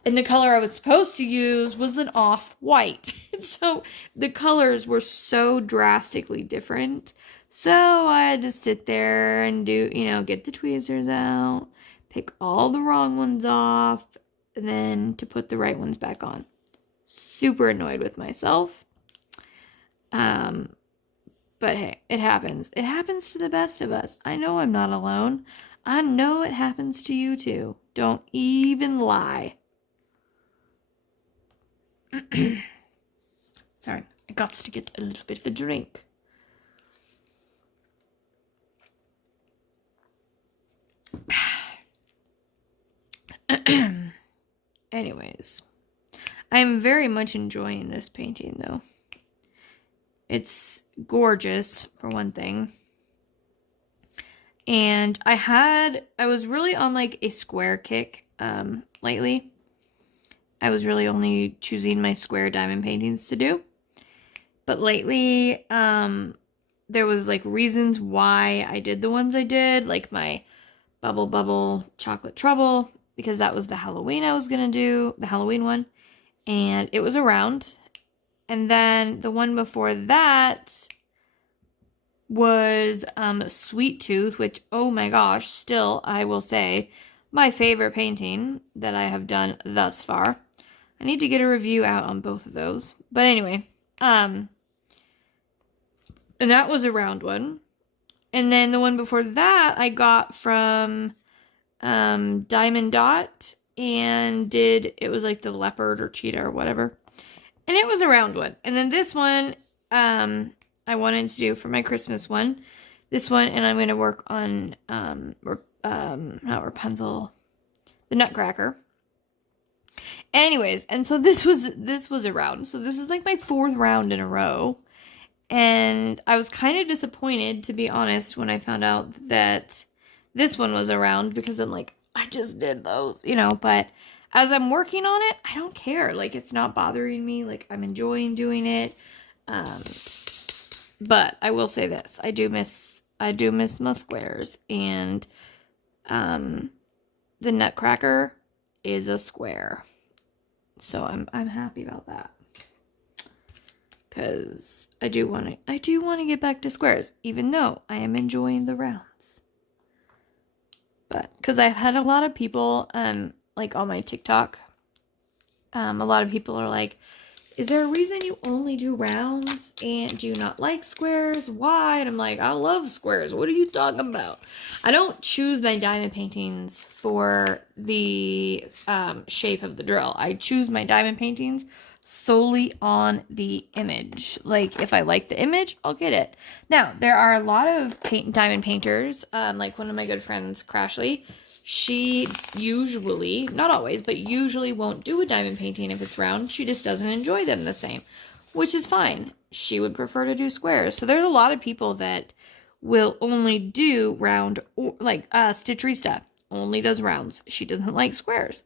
And the color I was supposed to use was an off-white. So the colors were so drastically different. So I had to sit there and get the tweezers out, pick all the wrong ones off, and then to put the right ones back on. Super annoyed with myself. But hey, it happens. It happens to the best of us. I know I'm not alone. I know it happens to you too. Don't even lie. Sorry, I got to get a little bit of a drink. Anyways, I'm very much enjoying this painting though. It's gorgeous for one thing. And I was really on like a square kick lately. I was really only choosing my square diamond paintings to do. But lately, there was like reasons why I did the ones I did, like my Bubble Chocolate Trouble, because that was the Halloween I was going to do, the Halloween one, and it was around. And then the one before that was Sweet Tooth, which, oh my gosh, still, I will say, my favorite painting that I have done thus far. I need to get a review out on both of those. But anyway, and that was a round one. And then the one before that I got from Diamond Dot and it was like the leopard or cheetah or whatever. And it was a round one. And then this one I wanted to do for my Christmas one. This one, and I'm going to work on not Rapunzel, the Nutcracker. Anyways, and so this was a round. So this is like my 4th round in a row. And I was kind of disappointed, to be honest, when I found out that this one was a round, because I'm like, I just did those, but as I'm working on it, I don't care. Like, it's not bothering me. Like, I'm enjoying doing it. But I will say this. I do miss my squares. And the Nutcracker is a square. So I'm happy about that. because I do want to get back to squares, even though I am enjoying the rounds. But because I've had a lot of people, like on my TikTok, a lot of people are like, is there a reason you only do rounds and do you not like squares? Why? And I'm like, I love squares. What are you talking about? I don't choose my diamond paintings for the shape of the drill. I choose my diamond paintings solely on the image. Like, if I like the image, I'll get it. Now, there are a lot of diamond painters, like one of my good friends, Crashly. She usually, not always, but usually won't do a diamond painting if it's round. She just doesn't enjoy them the same, which is fine. She would prefer to do squares. So there's a lot of people that will only do round, or like Stitcherista only does rounds. She doesn't like squares.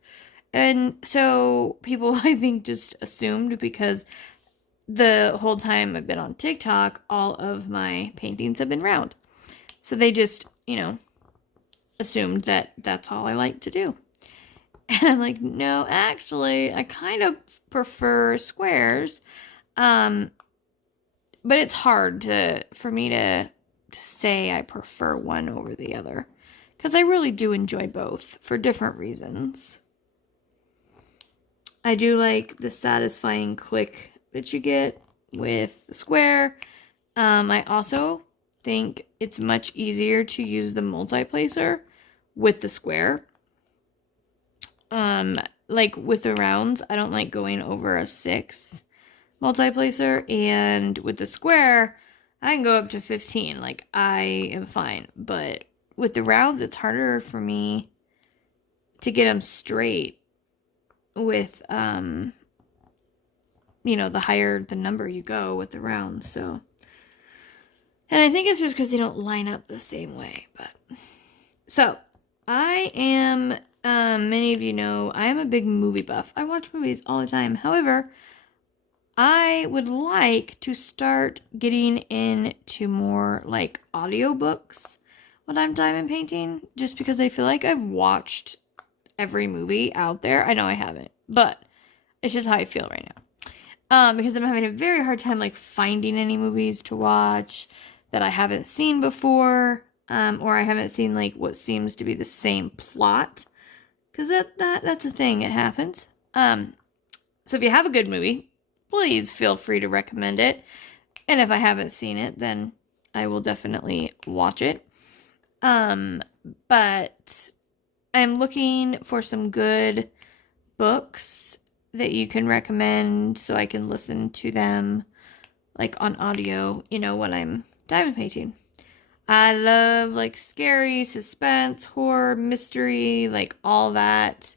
And so people, I think, just assumed, because the whole time I've been on TikTok, all of my paintings have been round. So they just, assumed that that's all I like to do. And I'm like, no, actually, I kind of prefer squares. But it's hard for me to say I prefer one over the other, because I really do enjoy both for different reasons. I do like the satisfying click that you get with the square. I also think it's much easier to use the multi-placer with the square. Like with the rounds, I don't like going over a 6 multi-placer, and with the square, I can go up to 15. Like, I am fine. But with the rounds, it's harder for me to get them straight with, the higher the number you go with the rounds. So, and I think it's just because they don't line up the same way. But so I am, many of you know, I am a big movie buff. I watch movies all the time. However, I would like to start getting into more like audiobooks when I'm diamond painting, just because I feel like I've watched every movie out there. I know I haven't, but it's just how I feel right now. Because I'm having a very hard time like finding any movies to watch that I haven't seen before, or I haven't seen like what seems to be the same plot, because that's a thing. It happens. So if you have a good movie, please feel free to recommend it. And if I haven't seen it, then I will definitely watch it. But I'm looking for some good books that you can recommend so I can listen to them like on audio, when I'm diamond painting. I love like scary, suspense, horror, mystery, like all that.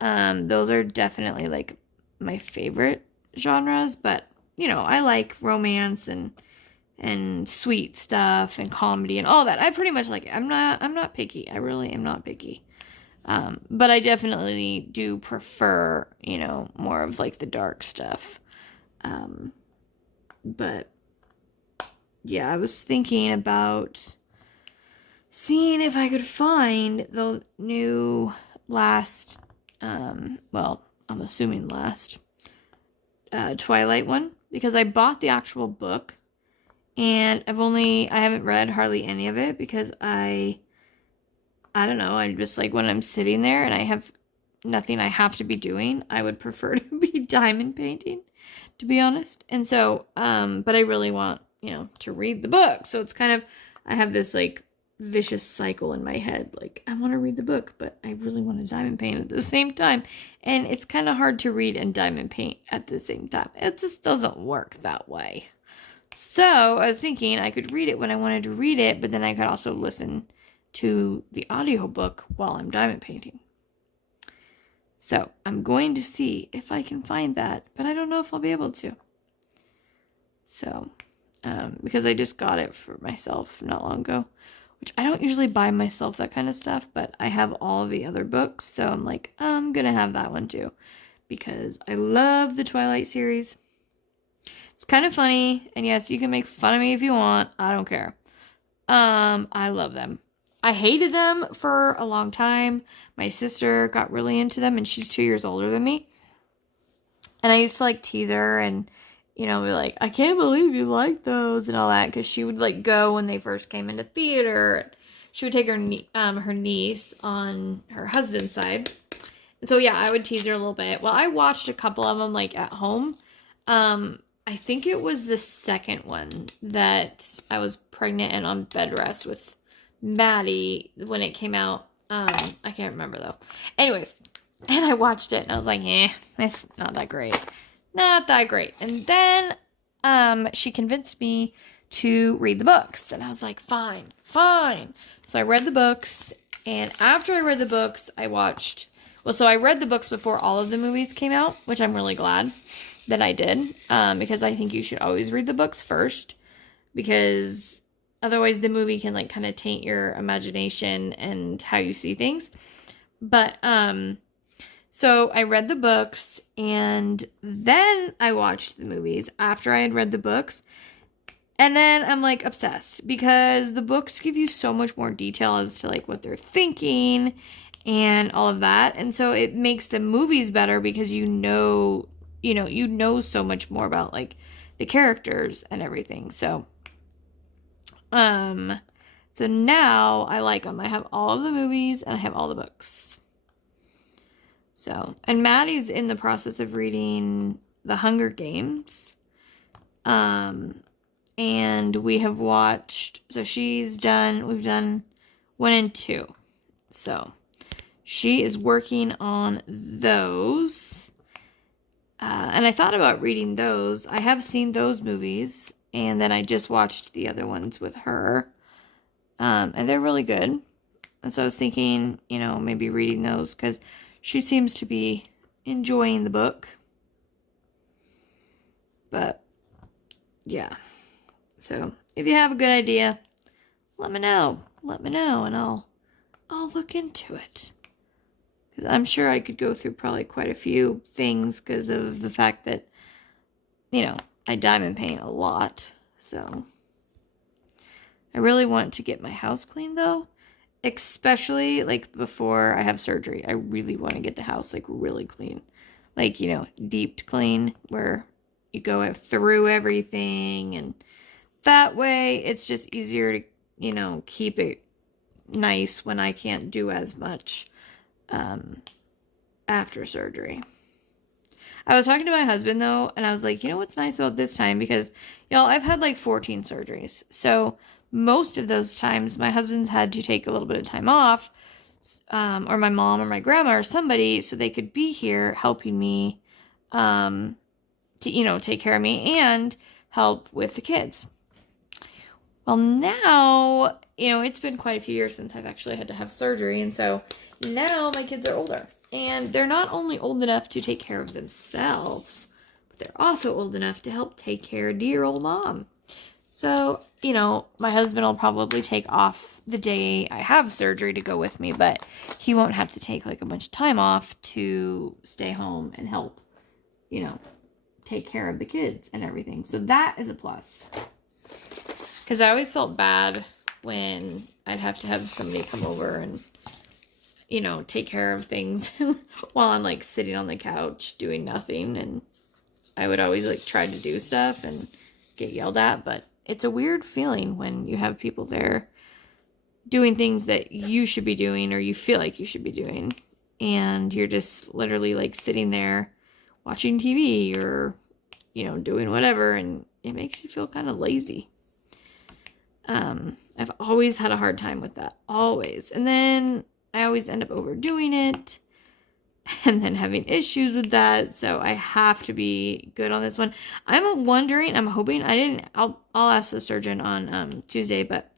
Those are definitely like my favorite genres, but I like romance and sweet stuff and comedy and all that. I pretty much like it. I'm not picky. I really am not picky. But I definitely do prefer, more of like the dark stuff. But yeah, I was thinking about seeing if I could find the new last, well, I'm assuming last, Twilight one, because I bought the actual book, and I haven't read hardly any of it, because I don't know, I'm just like, when I'm sitting there and I have nothing I have to be doing, I would prefer to be diamond painting, to be honest. And so, but I really want, to read the book. So it's kind of, I have this like vicious cycle in my head. Like, I want to read the book, but I really want to diamond paint at the same time. And it's kind of hard to read and diamond paint at the same time. It just doesn't work that way. So I was thinking I could read it when I wanted to read it, but then I could also listen to the audiobook while I'm diamond painting. So I'm going to see if I can find that, but I don't know if I'll be able to. So, because I just got it for myself not long ago, which I don't usually buy myself that kind of stuff, but I have all of the other books, so I'm like, I'm gonna have that one too, because I love the Twilight series. It's kind of funny, and yes, you can make fun of me if you want. I don't care. I love them. I hated them for a long time. My sister got really into them, and she's 2 years older than me. And I used to like tease her and be like, I can't believe you like those and all that, because she would like go when they first came into theater. She would take her niece on her husband's side. And so, yeah, I would tease her a little bit. Well, I watched a couple of them, like, at home. I think it was the second one that I was pregnant and on bed rest with Maddie when it came out. I can't remember, though. Anyways, and I watched it, and I was like, it's not that great. Not that great. And then she convinced me to read the books. And I was like, fine. So I read the books. And after I read the books, I watched... Well, so I read the books before all of the movies came out, which I'm really glad that I did. Because I think you should always read the books first. Because otherwise the movie can, like, kind of taint your imagination and how you see things. But, so I read the books, and then I watched the movies after I had read the books. And then I'm, like, obsessed, because the books give you so much more detail as to, like, what they're thinking and all of that. And so it makes the movies better, because you know so much more about, like, the characters and everything. So now I like them. I have all of the movies and I have all the books. So, and Maddie's in the process of reading The Hunger Games. And we have watched, so we've done 1 and 2. So, she is working on those. And I thought about reading those. I have seen those movies, and then I just watched the other ones with her. And they're really good. And so I was thinking, maybe reading those, because she seems to be enjoying the book. But, yeah. So, if you have a good idea, let me know. And I'll look into it. Because I'm sure I could go through probably quite a few things, because of the fact that, I diamond paint a lot. So, I really want to get my house clean, though. Especially, like, before I have surgery. I really want to get the house, like, really clean. Like, deep clean, where you go through everything, and that way it's just easier to, keep it nice when I can't do as much after surgery. I was talking to my husband, though, and I was like, what's nice about this time? Because, I've had, like, 14 surgeries. So, most of those times, my husband's had to take a little bit of time off, or my mom or my grandma or somebody, so they could be here helping me to, take care of me and help with the kids. Well, now, it's been quite a few years since I've actually had to have surgery, and so now my kids are older. And they're not only old enough to take care of themselves, but they're also old enough to help take care of dear old mom. So, my husband will probably take off the day I have surgery to go with me, but he won't have to take, like, a bunch of time off to stay home and help, take care of the kids and everything. So that is a plus. Because I always felt bad when I'd have to have somebody come over and, take care of things while I'm, like, sitting on the couch doing nothing. And I would always, like, try to do stuff and get yelled at. But it's a weird feeling when you have people there doing things that you should be doing, or you feel like you should be doing. And you're just literally, like, sitting there watching TV or, doing whatever. And it makes you feel kind of lazy. I've always had a hard time with that. Always. And then I always end up overdoing it and then having issues with that. So I have to be good on this one. I'm hoping, I'll ask the surgeon on Tuesday, but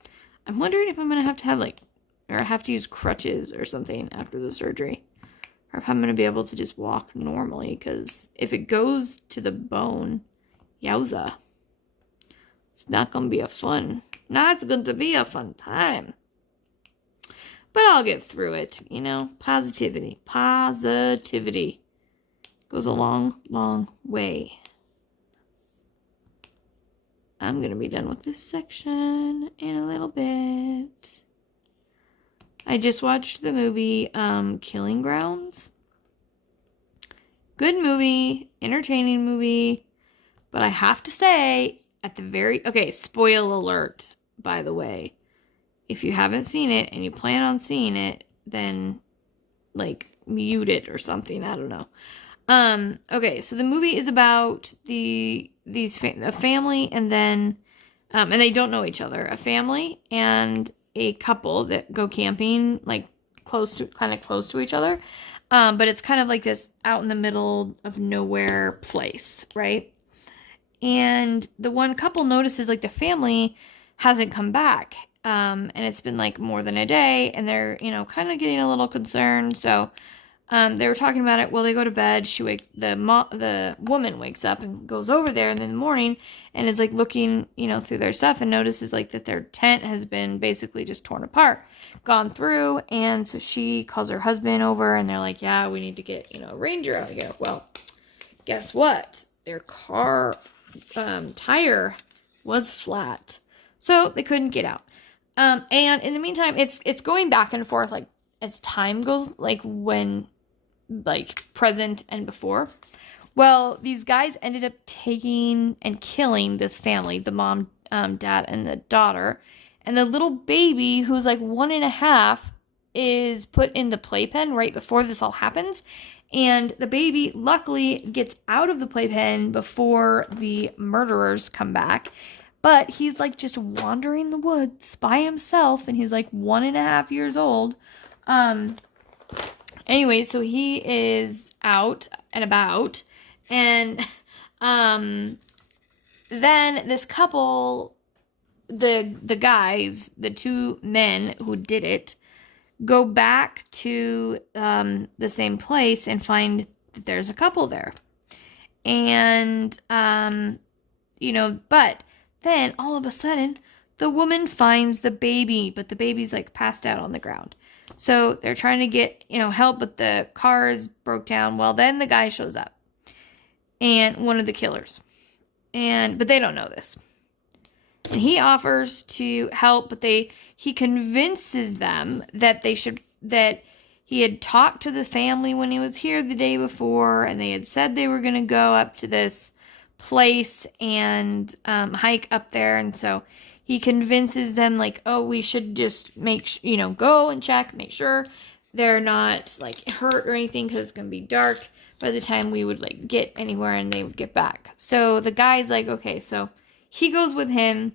I'm wondering if I'm going to have or have to use crutches or something after the surgery. Or if I'm going to be able to just walk normally. Because if it goes to the bone, yowza. It's not going to be not going to be a fun time. But I'll get through it, Positivity goes a long, long way. I'm going to be done with this section in a little bit. I just watched the movie Killing Grounds. Good movie, entertaining movie. But I have to say, okay, spoil alert, by the way. If you haven't seen it and you plan on seeing it, then, like, mute it or something. I don't know. Okay, so the movie is about a family, and then, and they don't know each other. A family and a couple that go camping, like, kind of close to each other. But it's kind of like this out in the middle of nowhere place, right? And the one couple notices, like, the family hasn't come back. And it's been, like, more than a day, and they're, kind of getting a little concerned. So, they were talking about it. Well, they go to bed. The woman wakes up and goes over there in the morning and is, like, looking, through their stuff, and notices, like, that their tent has been basically just torn apart, gone through. And so she calls her husband over, and they're like, yeah, we need to get, a ranger out here. Well, guess what? Their car tire was flat, so they couldn't get out. And in the meantime, it's going back and forth, like, as time goes, like, when, like, present and before. Well, these guys ended up taking and killing this family, the mom, dad, and the daughter. And the little baby, who's, like, 1.5, is put in the playpen right before this all happens. And the baby, luckily, gets out of the playpen before the murderers come back. But he's, like, just wandering the woods by himself, and he's, like, 1.5 years old. Anyway, so he is out and about, and, then this couple, the guys, the two men who did it, go back to, the same place and find that there's a couple there. And, but then all of a sudden, the woman finds the baby, but the baby's, like, passed out on the ground. So they're trying to get, help, but the cars broke down. Well, then the guy shows up, and one of the killers, but they don't know this. And he offers to help, but he convinces them that he had talked to the family when he was here the day before, and they had said they were going to go up to this place and hike up there. And so he convinces them, like, oh, we should just go and check, make sure they're not, like, hurt or anything, because it's going to be dark by the time we would, like, get anywhere and they would get back. So the guy's like, okay, so he goes with him,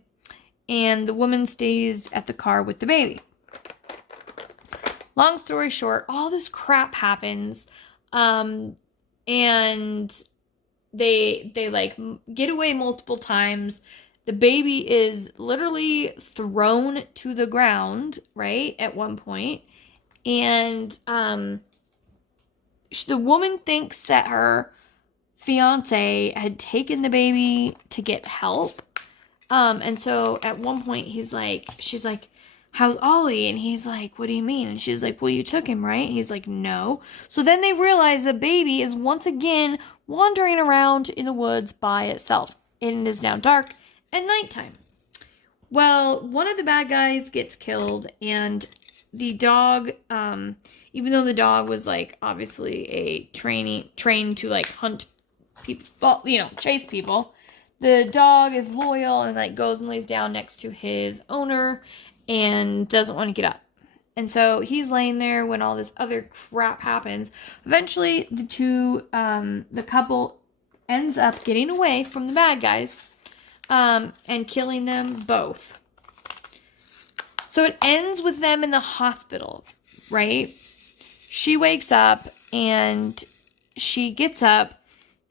and the woman stays at the car with the baby. Long story short, all this crap happens, and they like get away multiple times. The baby is literally thrown to the ground, right, at one point. And the woman thinks that her fiance had taken the baby to get help. And so at one point she's like, how's Ollie? And he's like, what do you mean? And she's like, well, you took him, right? And he's like, no. So then they realize the baby is once again wandering around in the woods by itself. And it is now dark and nighttime. Well, one of the bad guys gets killed, and the dog, even though the dog was, like, obviously trained to, like, hunt people, chase people, the dog is loyal and, like, goes and lays down next to his owner and doesn't want to get up. And so he's laying there when all this other crap happens. Eventually, the couple ends up getting away from the bad guys, and killing them both. So it ends with them in the hospital, right? She wakes up, and she gets up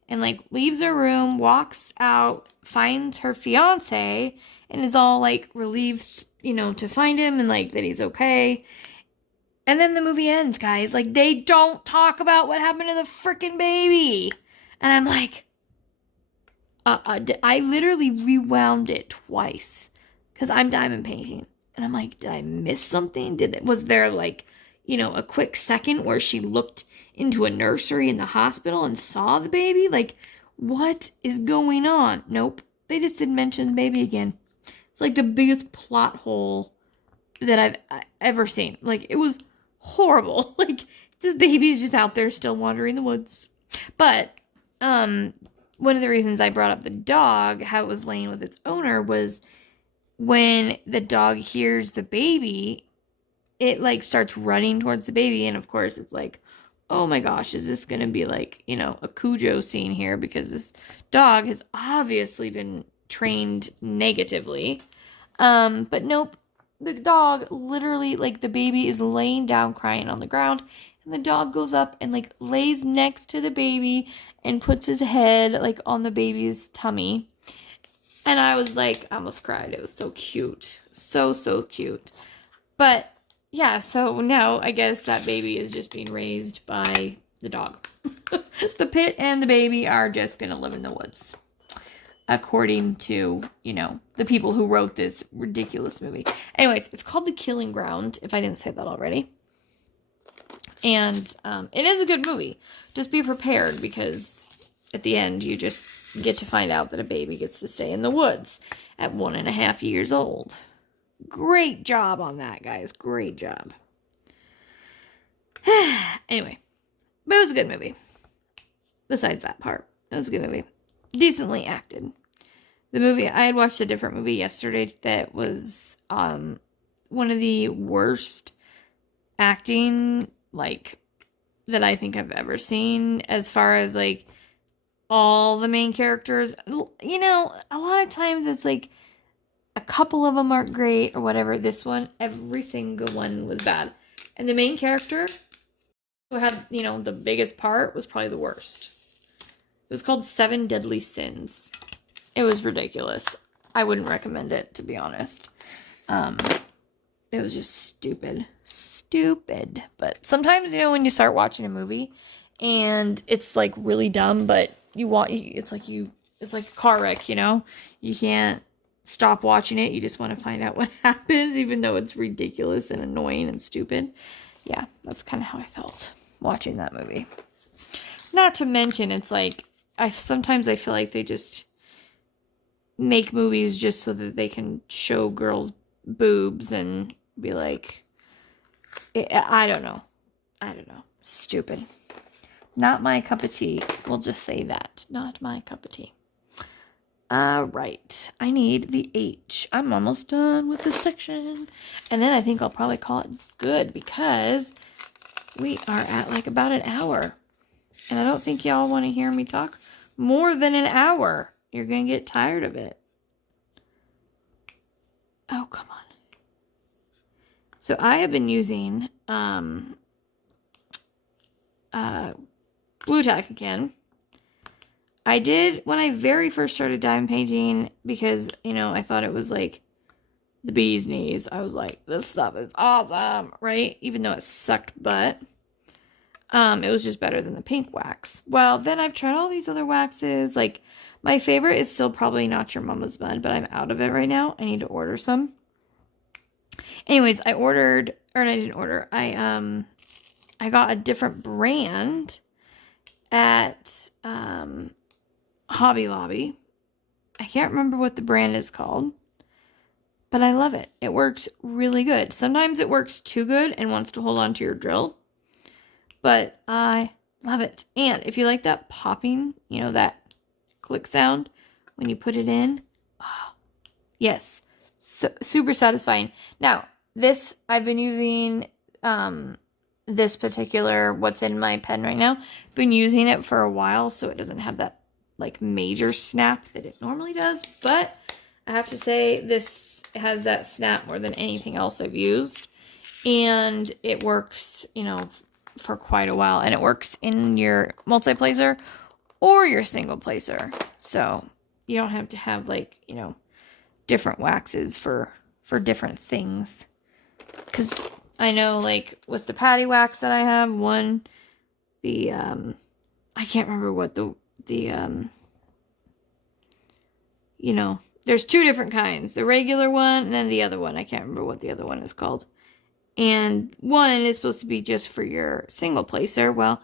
and, like, leaves her room, walks out, finds her fiance, and is all, like, relieved, to find him, and, like, that he's okay. And then the movie ends, guys. Like, they don't talk about what happened to the freaking baby. And I'm like, I literally rewound it twice, because I'm diamond painting. And I'm like, did I miss something? Was there, like, a quick second where she looked into a nursery in the hospital and saw the baby? Like, what is going on? Nope. They just didn't mention the baby again. It's like the biggest plot hole that I've ever seen. Like, it was horrible. Like, this baby's just out there still wandering the woods. But, one of the reasons I brought up the dog, how it was laying with its owner, was when the dog hears the baby, it like starts running towards the baby. And of course it's like, oh my gosh, is this going to be like, a Cujo scene here? Because this dog has obviously been trained negatively. But nope, the dog literally, like, the baby is laying down crying on the ground, and the dog goes up and like lays next to the baby and puts his head like on the baby's tummy. And I was like, I almost cried. It was so cute. So cute. But yeah, so now I guess that baby is just being raised by the dog. The pit and the baby are just going to live in the woods, according to, the people who wrote this ridiculous movie. Anyways, it's called The Killing Ground, if I didn't say that already. And it is a good movie. Just be prepared, because at the end you just get to find out that a baby gets to stay in the woods at 1.5 years old. Great job on that, guys. Great job. Anyway, but it was a good movie. Besides that part, it was a good movie. Decently acted. The movie, I had watched a different movie yesterday that was one of the worst acting, like, that I think I've ever seen, as far as like all the main characters. A lot of times it's like a couple of them aren't great or whatever. This one, every single one was bad. And the main character, who had, the biggest part, was probably the worst. It was called 7 Deadly Sins. It was ridiculous. I wouldn't recommend it, to be honest. It was just stupid. Stupid. But sometimes, when you start watching a movie and it's like really dumb, but it's like a car wreck, You can't stop watching it. You just want to find out what happens, even though it's ridiculous and annoying and stupid. Yeah, that's kind of how I felt watching that movie. Not to mention, it's like, sometimes I feel like they just make movies just so that they can show girls' boobs and be like, I don't know. Stupid. Not my cup of tea. We'll just say that. Not my cup of tea. Right. I need the H. I'm almost done with this section. And then I think I'll probably call it good, because we are at like about an hour. And I don't think y'all want to hear me talk more than an hour. You're going to get tired of it. Oh, come on. So I have been using Blue Tack again. I did when I very first started diamond painting, because, I thought it was like the bee's knees. I was like, this stuff is awesome, right? Even though it sucked butt. It was just better than the pink wax. Well, then I've tried all these other waxes. Like, my favorite is still probably Not Your Mama's Mud, but I'm out of it right now. I need to order some. Anyways, I got a different brand at Hobby Lobby. I can't remember what the brand is called, but I love it. It works really good. Sometimes it works too good and wants to hold on to your drill, but I love it. And if you like that popping, that click sound when you put it in, oh, yes, super satisfying. Now, this, I've been using this particular, what's in my pen right now. Been using it for a while, so it doesn't have that like major snap that it normally does, but I have to say this has that snap more than anything else I've used, and it works, for quite a while, and it works in your multi-placer or your single placer, so you don't have to have like, different waxes for different things, because I know, like, with the patty wax that I have, I can't remember what there's 2 different kinds. The regular one, and then the other one. I can't remember what the other one is called. And one is supposed to be just for your single placer. Well,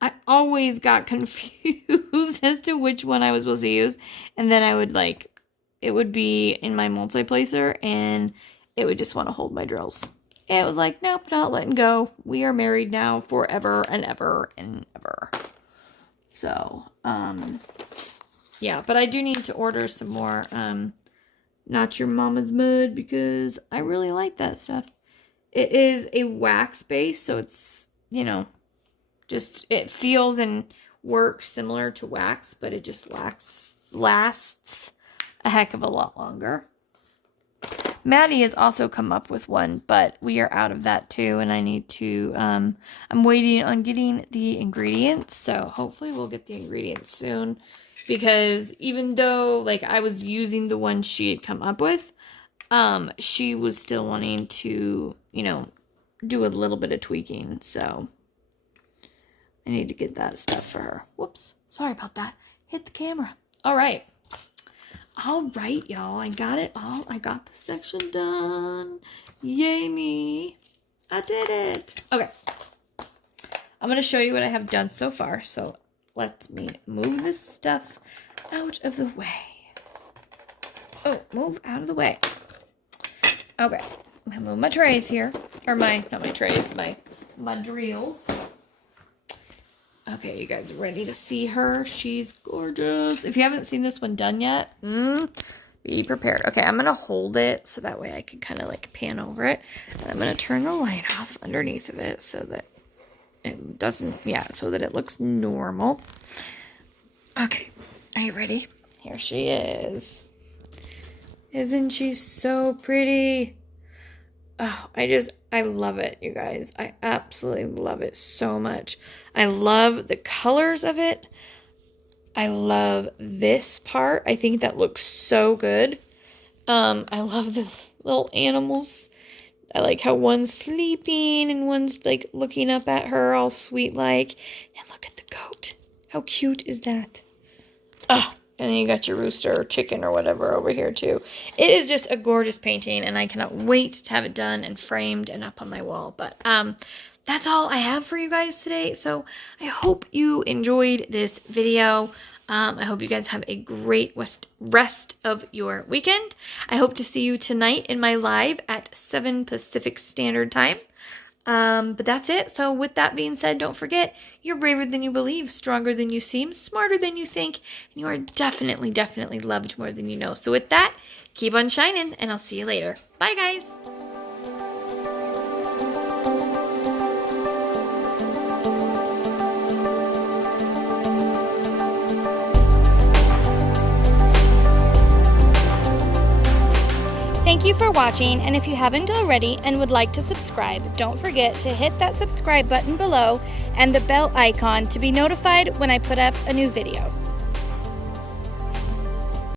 I always got confused as to which one I was supposed to use. And then I would, it would be in my multi-placer, and it would just want to hold my drills. And it was like, nope, not letting go. We are married now forever and ever and ever. So, yeah, but I do need to order some more Not Your Mama's Mud because I really like that stuff. It is a wax base, so it's, you know, just, it feels and works similar to wax, but it just lasts a heck of a lot longer. Maddie has also come up with one, but we are out of that too, and I need to, I'm waiting on getting the ingredients, so hopefully we'll get the ingredients soon, because even though, like, I was using the one she had come up with, she was still wanting to, you know, do a little bit of tweaking, so I need to get that stuff for her. Whoops, sorry about that. Hit the camera. All right, y'all. I got it all. I got the section done. Yay me. I did it. Okay. I'm going to show you what I have done so far. So let me move this stuff out of the way. Oh, move out of the way. Okay. I'm going to move my trays here. Or not my trays, my drills. Okay, you guys ready to see her? She's gorgeous. If you haven't seen this one done yet, be prepared. Okay, I'm going to hold it so that way I can kind of like pan over it. And I'm going to turn the light off underneath of it so that it doesn't, so that it looks normal. Okay, are you ready? Here she is. Isn't she so pretty? Oh, I love it, you guys. I absolutely love it so much. I love the colors of it. I love this part. I think that looks so good. I love the little animals. I like how one's sleeping and one's like looking up at her all sweet like. And look at the goat. How cute is that? Oh, and then you got your rooster or chicken or whatever over here too. It is just a gorgeous painting, and I cannot wait to have it done and framed and up on my wall. But that's all I have for you guys today. So I hope you enjoyed this video. I hope you guys have a great rest of your weekend. I hope to see you tonight in my live at 7 Pacific Standard Time. But that's it. So with that being said, don't forget, you're braver than you believe, stronger than you seem, smarter than you think, and you are definitely, definitely loved more than you know. So with that, keep on shining, and I'll see you later. Bye, guys. Thank you for watching, and if you haven't already and would like to subscribe, don't forget to hit that subscribe button below and the bell icon to be notified when I put up a new video.